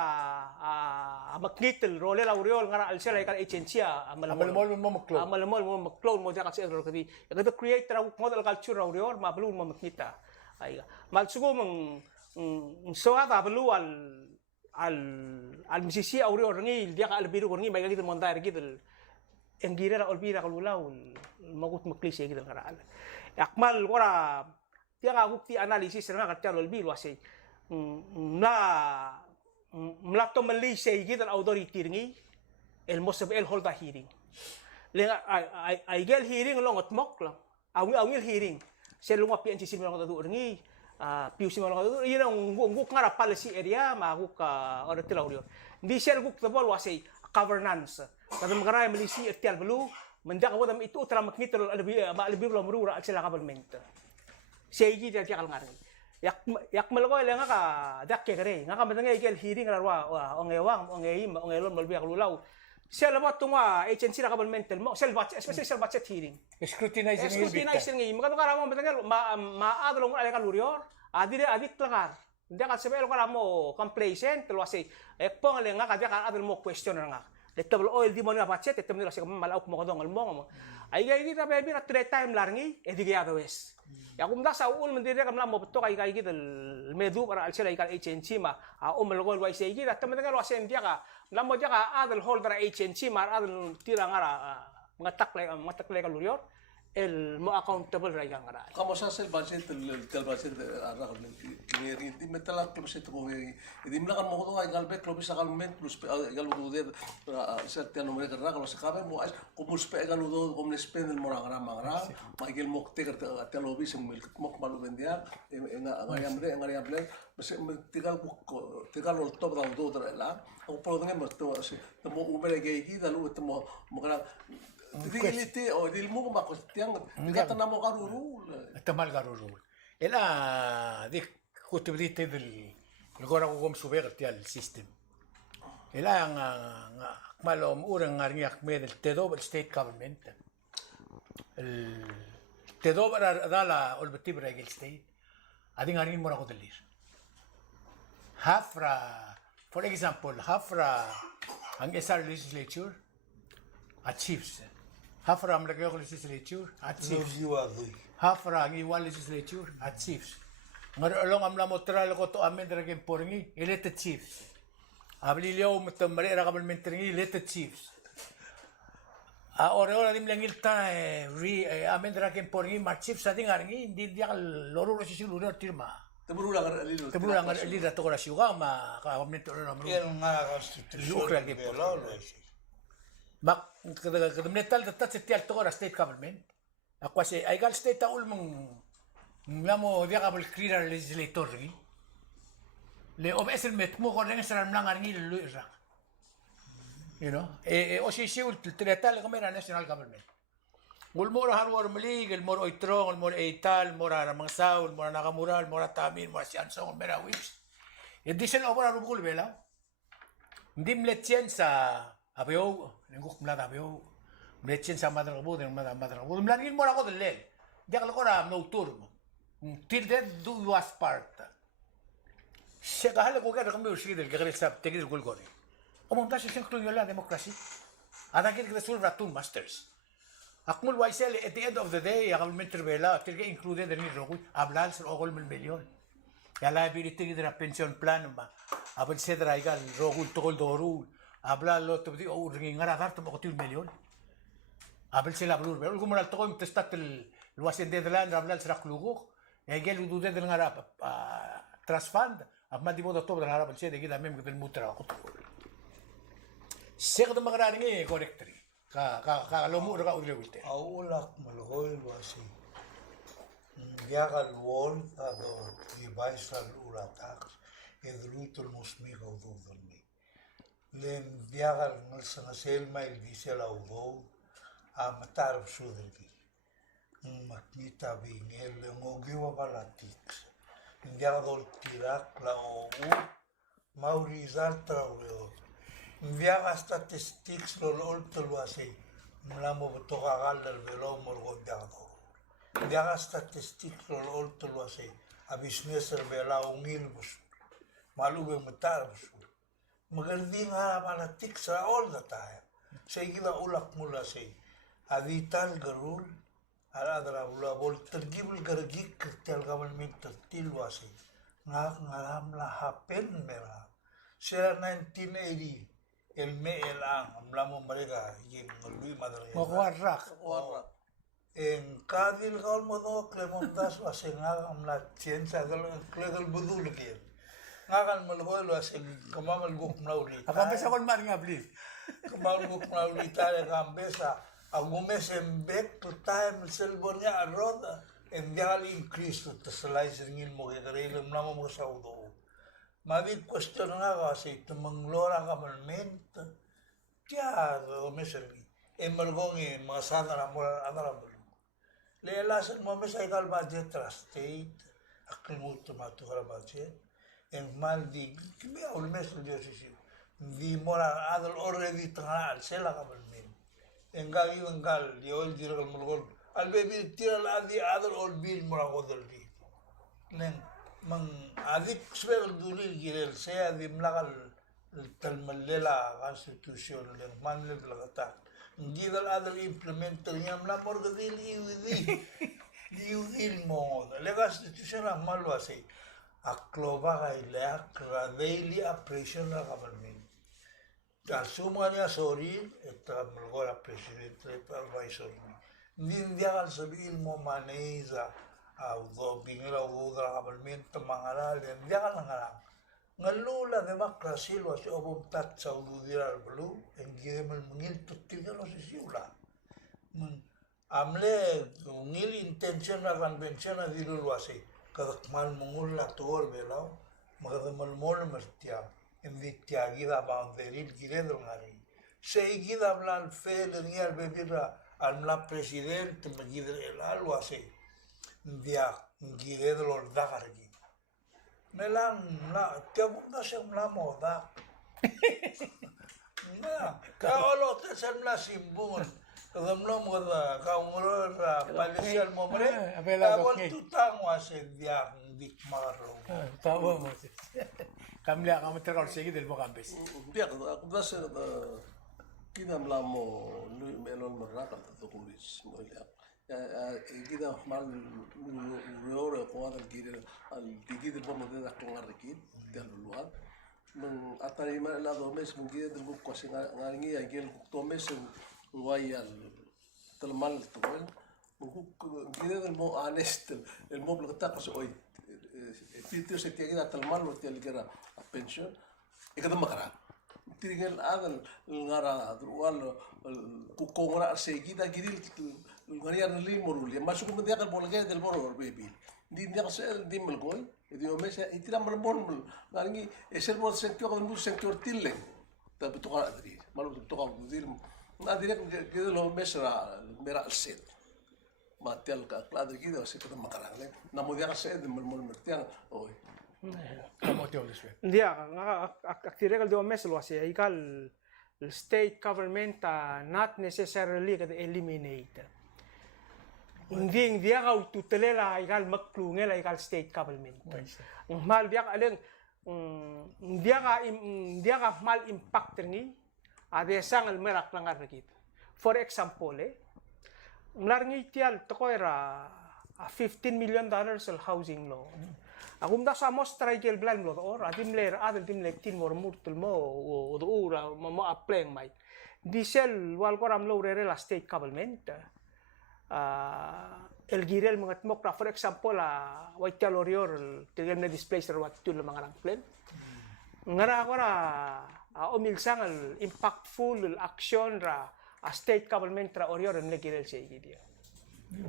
maknitel role la uriol ngara al sel ay kal agency Amal mo maklo. Amalamol mo mag-clone mo dyan kasi kadi kada create ra model culture ra uriol mabulun mo makita ay malsugo mang so ata balu al misisi uriol ngi dia ka albiru ngi may gid mo ndar gid en gira ra olbira kalulaw magut maklise gid ngaral akmal gora dia ka gukti analysis nga katalo olbiro asay mlato malise gid al authority ngi el mosab el hold a hearing lenga ay gel hearing long at mok lang awil hearing selunga PNCC mo lang tadu ngi PUC mo lang tadu ina nguk ngara policy area maguk or tilaw hindi sel guk tabol wasay governance kada magara milisi etial belu mendak wadam itu tra maknitol albi lo murura al sila government segi dia kal ngari yak malgo lenga ka dakke kare nga ka madangay gel hearing larwa ongewang ongelon malbi kalulaw sel ba tunga agency na governmental mo sel batch especially sel batch hearing Scrutinizing ngi magano kara mo betangal maadlong ale kalurior adik lakar nda ka sebel kara mo complacent wasi ekpong ale nga kadya ka adal mo question nga letable oil di mo na batch etem nila sa malauk mo kadong almo ay gay kita baby na 3 time larngi edigya wes ya kumda sa ul mendiri kam mo beto kay gidel medu para al sel ay agency ma malgol wai sei gida temen-temen wasen dia ka lamo dia ka adal holder agency mar adal tira ngara ngatak le kalurior el mo accountable ra ngara Kamu sa sel budget el budget ara ko ni di metal ko sa to di mlakan mo ko ay galbet lo bisa galment plus galudo de certain numero de ra ko sa kabe mo ko muspe galudo ko spend el mora ngara mangara magil mo te te lo bisa mo malu vendia ngariamble bas tigal lo top da do la ko pro de mo to mo umere ge dalu mo kana Diliti o dilmu ma kustiang digatan na mo karurul. Tamal garurul. Ela dik kutibdite del gora ko subir al system. Ila nga malom urang ngarniak med el tedo state government. El tedo dala olbeti bregel state. Ading ngarin mo ako delir. Hafra, for example, Hafra ang SR legislature achieves. Hafra ang lagay legislature achieves. Hafra ang iwan legislature achieves. Ngarolong am lamotral ko to amen dragin porngi elected chiefs. Ablilio mutamari ra government ringi elected chiefs. Ora dim langil ta amen dragin porngi mar chiefs ading arngi di dia loro si sulu tirma. Teburulang alilo. Teburulang alilo to ko siuga ma ka government ora namru. Yan nga constitution belo Mak kadamnetal datat setial to ko state government. Ako si ay gal state ta ulmong ngamo dia kabel clear legislator ri le obs el met mo ko ren sar mlang ngi lu ra you know o si ul tretal ko mera national government gul mo ra harwar mali gel mo oitrong mo eital mo ra mangsaul mo nakamural mo ra tamin mo si ansong mera wips edition over ru gul bela ndim letchen sa abeo nguk mla abeo letchen sa madra bo den madra bo mlan mo ra ko del dia ko ra no turbo till then do was part. Segala ko kaya kami usir del kaya sa tegil gol gol. Omonta siya include la democracy. Ada kaya kita sul ratun masters. Akmul waisel at the end of the day akal menterbela tilga included ni rogul ablal sa ogol milyon. Ya liability kita pension plan ma. Abel sedra igal rogul togol doru ablal lo tubdi o ringi ngara dar tumo kotil milyon. Abel sila blur pero gumal togol testat el luasen de land ablal sa kluguk. Egel udude del ngarap trust fund amma di modo to del ngarap el sede gida mem del mutra ko to segdo magrani ngi correctly ka lo mu ra udle wilte Aulak malhoy wasi. Viaga al wall a do device al ulatak edrutul musmiga ududulmi. Lem viaga al nalsa nasel mail dice la udo a matar sudriki. Makita bingel ngogiwa balatiks. Indiara dol tirak la o maurizal trauleo. Indiara statistics lo olto lo ase. Mlamo botoka gal del velo morgo diado. Indiara statistics lo olto lo ase. A business el vela ungil bus. Malube matar bus. Maganding ha balatiks la all the time. Seguida ulak mula se. Adital garul Aradra ula bol tergibul gargik tel government tertil wasi ngaram la hapen mera sera 1980 el me el ang mlamo mereka yin ngului madre warak en kadil gal modo klemontas wasi ngam la ciencia del klegal budul ke ngagal malhol wasi kamamal guk mlauri akambesa kon mar ngabli kamamal guk mlauri tare kambesa Agumes en back to time selbornya roda en diali increase to slice ringin mo kaya lamo mo sa udo. Mabi question nga kasi tumanglora ka malment. Kaya agumes en margongi masada na mo adara mo. Leelasan mo mes ay kal budget trust state akil mo tumato ka budget en maldi kimi agumes dio sisi. Di mo na adal already tangal sela ka malment. Engal di oil di regal mulgol al baby tira la di adal all bill mura godal di nen mang adik spell duli girel saya di mlagal talmalela constitution len manle lagata di dal adal implementer nyam la morga di di mo le constitution malwa se aklova ga ile akra daily operation la government Asumanya sorry, esta mejor presidente advisor. Nindia al sabil mo maneza audo bingla audo government mangaral nindia al ngalang. Ngalula demokrasi lo si obom tat sa ududiral blu engire mel mungil tutil lo si siula. Amle ngil intention na convention na dilu lo asi kadak mal mungul la tor belao magadamal mol mertiam. Invittia gida bounderil giredro ngari. Se gida blan fe le nial bebira al mla presidente me gidre el algo así. Dia giredro dagargi. Melan la te abunda se mla moda. Na, kaolo ta san la simbungan. Kadamno mo da kaungro ra palisial mo bre. Apela Tapos dokngi. tutang wasen dia dik maro. Tahu Moses. Kamlia kamu terkau segi del mo kambes. Dia aku dasar kita melamo melon meraka tu kulis moilia. Kita mal reore ko ada gire al digid bo mo da ko ngarikit dan luar. Meng atari ma la do mes mung gire del ko ngaringi agel to mes wayal telmal to gire del mo honest el mo blota ko oi Tito se tiene que mal lo tiene que era a pensión y que no me cara tiene el adal ngara wal ku ngara seguida giril ngariar li morul ma su como dia kan bolga del morol baby di dia se di melgoy e di omesa e tira mal bon ngaringi e ser bol sector con sector tille ta to ka adri malo to ka dir na dire que lo mesra mera al set Matial ka klado gido se kita makarang na mo dia kasi de mol mertiang oi Kamu tahu deswe. Dia aktiregal do mes lo ase ikal state government not necessarily kad eliminate. Hindi dia ka tutelela ikal maklungela ikal state government. Mal dia aleng dia ka mal impact ni ade sangal merak langar gitu. For example Mlarngi tial toko era $15 million al housing law. Akum da sa mos strike blan lo or adim ler adel dim le tin mor murtul mo o do ura mo apply mai. Diesel wal koram lo re la state government. El girel mga tmok for example white calorior tigem na displacer wat tul mga rang plan. Ngara kora omil sangal impactful action ra a state government tra orior en legirel seigi dia.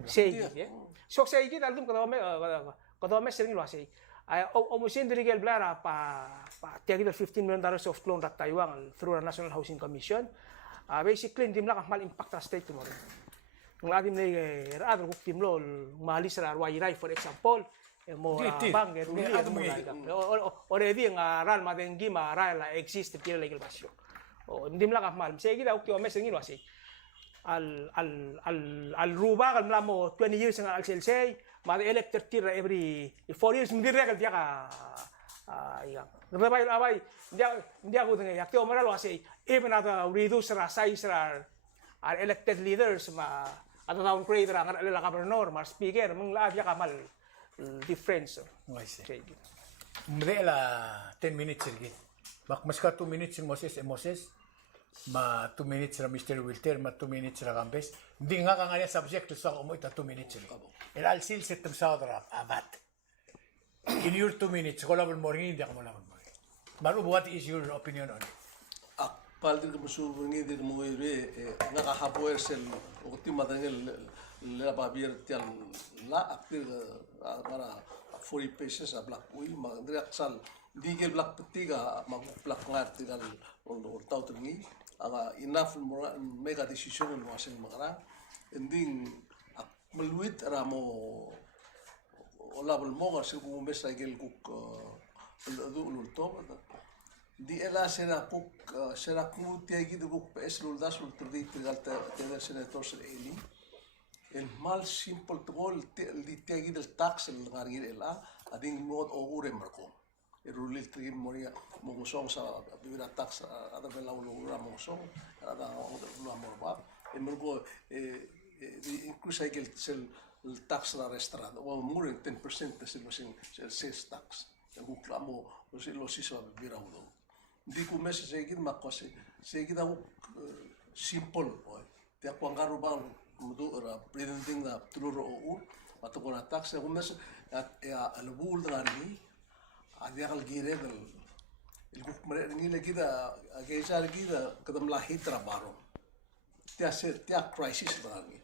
Seigi dia. So seigi dalum kada me sering lo sei. O musin dirigel blara pa tiagi del $15 million of loan rat Taiwan through the National Housing Commission. Basically dim la mal impact ra state mo. Ng adim ne adro kuk tim lo malis ra wairai for example mo bang already nga ral madengi ma ral exist tiel legal basyo. O hindi mla mal sige daw tiyo mes ngilo asi al ruba kal mlamo 20 years nga al selsay ma elected tira every 4 years hindi regal dia ka yang abay dia ko dengan yak tiyo maralo asi even at reduce ra size ra al elected leaders ma at downgrade ra nga la governor ma speaker mong la dia ka mal difference Mre la 10 minutes lagi. Bak mas ka 2 minutes Moses ma 2 minutes ra Mr. Wilter ma 2 minutes ra Gambes. Hindi nga ka nga subject sa ko mo ita 2 minutes lagi. El al sil set sa dra abat. In your 2 minutes ko label mo rin hindi ka mo label mo. Maru what is your opinion on it? paldir ko musu ngi dir mo ire nga ka hapoer sel o timma dangel la babir tial la aktir para 40 pesos a black ui ma direk sal digel black petiga ma black ngar tigal on tau tengi aga enough mega decision no asen magara ending meluit ramo olabel moga segu mesa gel kuk dulu to di ela sera kuk tiagi de kuk pes luldas ultrdi tigal te senator sel eli el mal simple tol di tiagi del tax el gargir ela ading mod o ure marco el rulil trigin moria mongosong sa bibira tax ada bela ulura mongosong ada ulura morba el mergo incluso hay que el tax la restaurante o mure 10% de el sales tax el clamo los hizo bibira udo di ku mes seguir makose seguir aku simple oi te aku angaru bang mudu ra presenting da tuluro o atau kona tax aku mes ya albul ngari adia kal gire del el ku mere ni le kida agesa le kida kadam la hitra baro te hacer te crisis ngari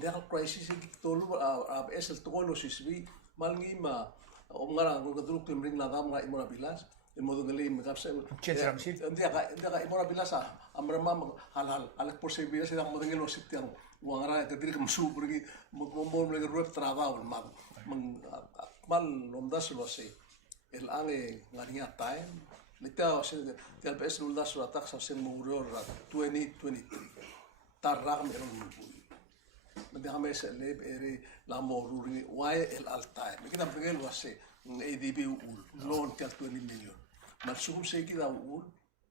dia crisis ki tolu ab esel tolo sisbi malngi ma ngara ngudru kimring la dam ngai mona bilas el modo ngeli megapse dia ka imora bilasa amrama hal alek posibilidad sedang modo ngelo sitiang wangara ke diri kemsu pergi mombol lagi ruep travau mal lomdas lo se el ange ngaria time Lita tial PS lulda suratak sa sen murior 2023. Tarrak meron mubui. Mende kami sa leb eri la moruri why el altai. Kita pengen wase ADB ul loan tial 20 million. Malsum se kita ul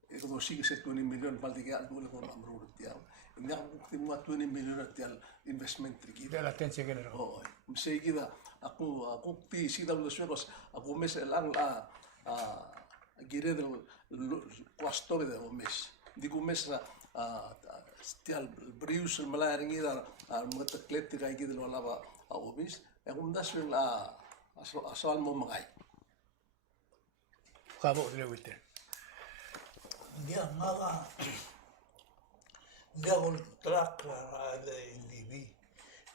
eko sige se 20 million paldiga dulu ko amrur tial. Ini aku timua 20 million tial investment triki. Dia la tensi general. Oh, se kita aku ti sida ulo suegos aku mes elang la gire del quastore de mes. Digo mes tial brius malaring ida mga taklet kay gid lo lava obis e das yung asal mo mangay Kabo le Wilter. Dia ngaga dia ul trak ada indivi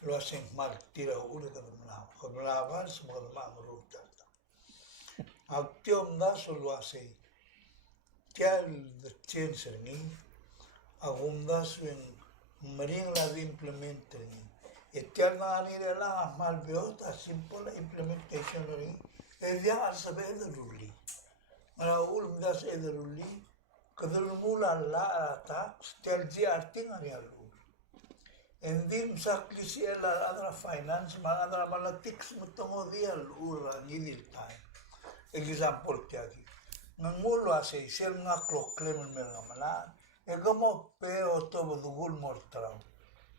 lo hacen mal tira ulo de mlavan semua mamruta actiom das lo hace tial de chenser ni agundas en maring la implementar eterna ni la mal beota simple implementation ni e dia al saber de ruli mara ul das e de ruli kadul mula la ta tel ji arting ani alu endim saklisi la adra finance ma adra malatics mutongo dia ul ni dil time example tiagi nangulo ase sel nga clock clemen mela e como peo todo dugul mortrao.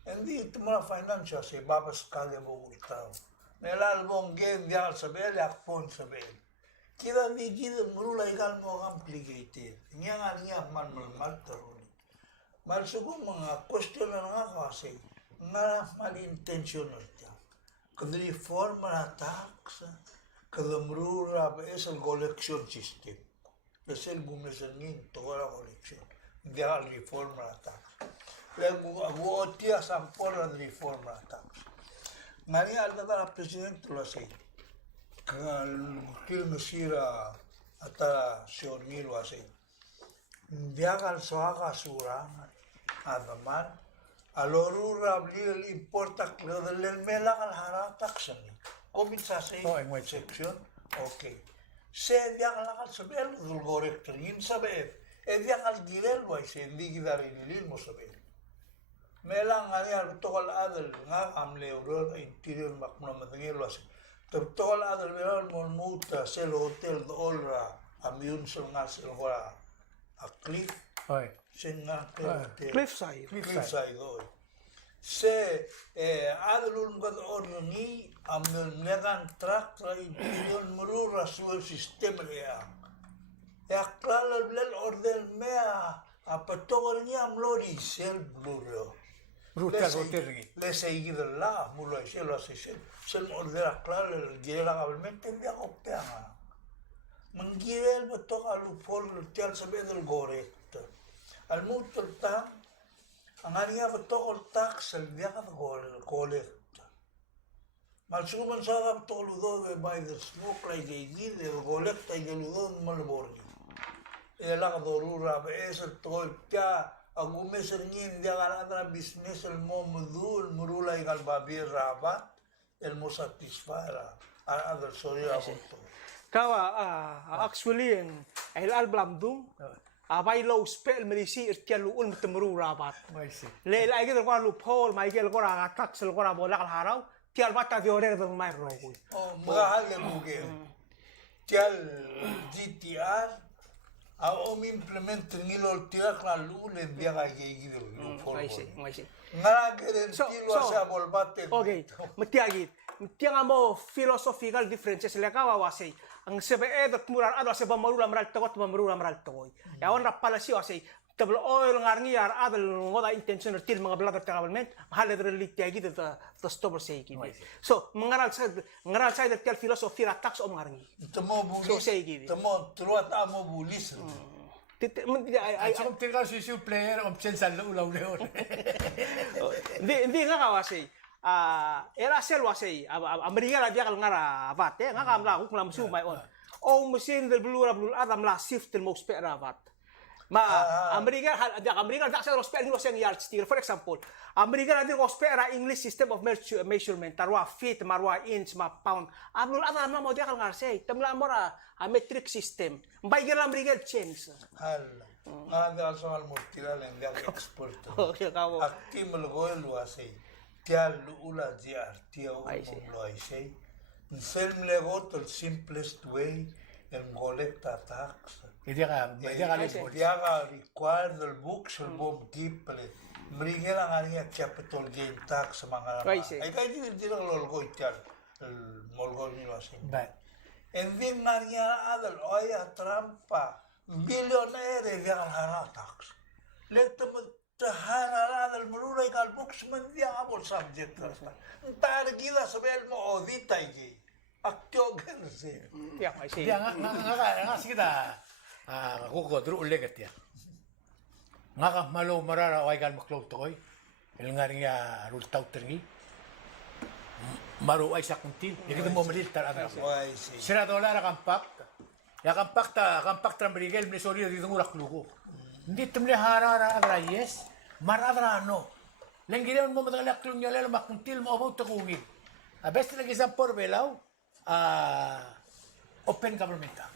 Endi tuma financial se baba skale bo ultrao. Nela albon gen dia saber ak pon saber. Kida ni gida murula igal mo complicated. Nya man mal taroni. Mal sugo mga question nga kasi nga mal intentional ta. Kadri forma tax kadamrura es el collection system. Es el bumesanin toda la colección. Dia reforma la tax. Luego tia sampora de reforma la tax. Ngani alda la presidente lo hace. Kil mesira ata seorang lo hace. Dia gal soaga sura adaman alorura blir importa lo del mela al hara taxani. Comienza se section. Okay. Se dia gal saber lo correcto, yin saber. Dia al direl wa se ndigi dar ilil mo saber. Melang ani al tokol adal nga amle uror interior makna madengel wa se. Tokol adal melang molmuta sel hotel do olra amiun sel nga sel hora a cliff. Oi. Sen nga hotel. Cliffside. Oi. Se adalul ngad orno ni amel megan trak tra interior murura suel sistema ya. Klal el orden mea a patogorni amlori sel bluro. Ruta rotergi. Le seguir la mulo sel lo hace sel order klal el gira gabalmente via opea. Mangirel batoga lu for tel saber del correcto. Al muto tan angania batoga tax el via correcto. Mal suman sa toludo de by the smoke like de correcto y ludo malborgi. Ela dorura es el tolta agume sernin dia galana business el momdul murula igal babir rabat el mo satisfara other sorry about Kawa actually en el alblamdum abay low spell merisi irtialu ul mtemru rabat. Le la igel ko lu pol ma igel ko ra taxel ko ra bola kal haraw tial bata di ore do mai rogo. Oh mahal le muge. Tial GTR Om implement ngilo tirak la lule dia ga gigi de lu for. Ngara geren tilo sa bolbate. Okay. Mtiang mo philosophical differences le kawa wase. Ang sebe edot murar ado se bamarula maral tagot bamarula maral toy. Ya on rapala si wase. Tablo oil ngarngi ar adal ngoda intention til mga blader government hale de litiagi de the stopper say gidi. So ngaral sa de tel philosophy ra tax om ngarngi. Tamo bulis. So say gidi. Tamo truat amo bulis. Ay som tirgal si player om sensal ulaw leon. Hindi nga kawasi. Era sel wasi Amerika la dia kal ngara avat nga kamla ko klam su mai on. O mesin del blue adam la shift el mo spera avat. Amerika dak sa rospel ni wasang yardstick. For example, Amerika na din rospel ra English system of measurement, tarwa feet, marwa inch, ma pound. Amul ata mo dia kal ngarsay. Tamla mo ra a metric system. Mbay gira Amerika change. Hala. Nga soal multira lang dia expert. Okay, kawo. Akti malgoy luasay. Tial ula jiar tiao luasay. Sel mlegot the simplest way and collect a tax. Hindi ka report. Dia ka require the books or bomb deeply. Meringan ang nga capital gain tax sa mga I see. ay kaya di lang lolgo tial. Molgo ni luasay. But, And then nga adal oya trampa. Billionaire dia ang tax. Let them tahana adal mululay kal books man dia abol subject rasta. Tar gila sabel mo audit ay gi. Aktyo gansi. Yeah, I see. dia nga sige ta kuko dru ulegat ya. Nga ka malo marara ay gal maklaw to koy. El nga rin rule taw tringi. Maru ay sakunti. Ikita mo maliltar adra. Why say? Sira dolar kampak. Ya kampak trambrigel ni sorry dito ngulak lugo. Hindi tumle harara adra yes. Maradra no. Lenggire mo matagalak klung nyala makuntil mo about takungin. Best lagi sa porbelaw. Open government ka.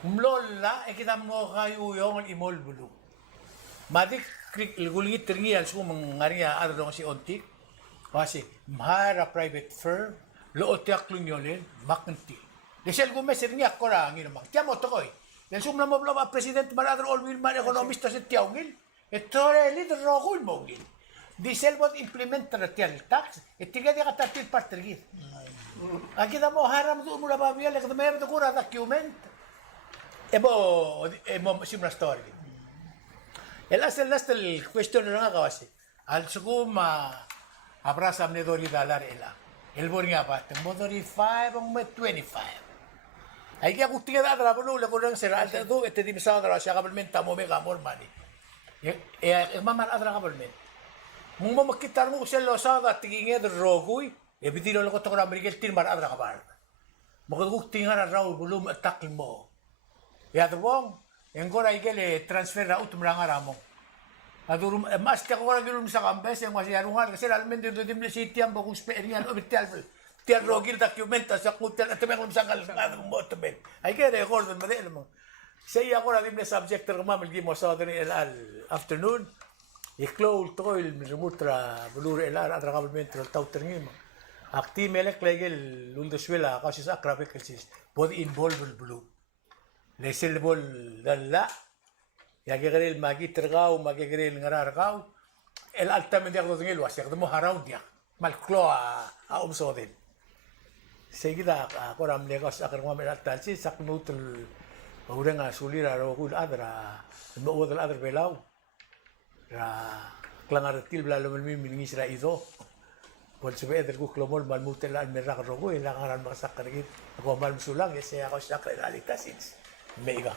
Mlola, kita mo kayo yung imol bulu. Madik gulit ringi al sum ngaria adro si ontik. Kasi mahara private firm lo otiak lunyolen makanti. Desel gumes ringi akora ngin mak. Tiamo to koy. Yan sum na mo president maladro all will man economist sa tiawngil. Ito leader rogul mogil. Desel bot implement tial tax. Itiga dia katatil partrigit. Aquí damo haram do mula babia le kdmer do kura document. Ebo simula story. El question na nga kasi. Al suguma abrasa amne dori dalar ela. El bornga pat mo dori 5 ang 25. Ay kaya kutiga da dra no le ko lang sera alta do ete di sa dra siya government mo me gamor mani. Mamar adra government. Mung mo makitar mo siya lo sa da tingin rogoy. Ebitilo lo ko to Amerika tin mar adra kabar. Magugting nga raw bulum attack mo. Ya dobong, yang gora igele transfer ra utum ra ngaramo. Adurum mas ka ko ra gilum sa kambes yang masih arungan kasi almen dito dimle city ang bagus perian obital. Tial rogil dokumenta sa kutel at may sa kal mo taben. Ay kaya record mo de mo. Say ako ra dimle subject ra mamil gi mo sa al afternoon. Iklo toil remutra bulur elar adra government taw terngim. Akti melek legel lundoswela kasi sa graphic sis bod involved blue. Lesil bol dalla ya gegrel magi tergau magi gegrel ngarargau el altamente ako ngel wasyak mo haraw dia mal kloa sodin seguida ako ram negos akar mo mel altansi sak nutul urang asulira ro kul adra mo odal adra belaw ra klangar til blalo mel mingis ra ido Wal sabi eder ko klomol mal mutel al merak ro ko ilangaran makasakar git ako mal sulang ya saya ako sakre alitasin Mega.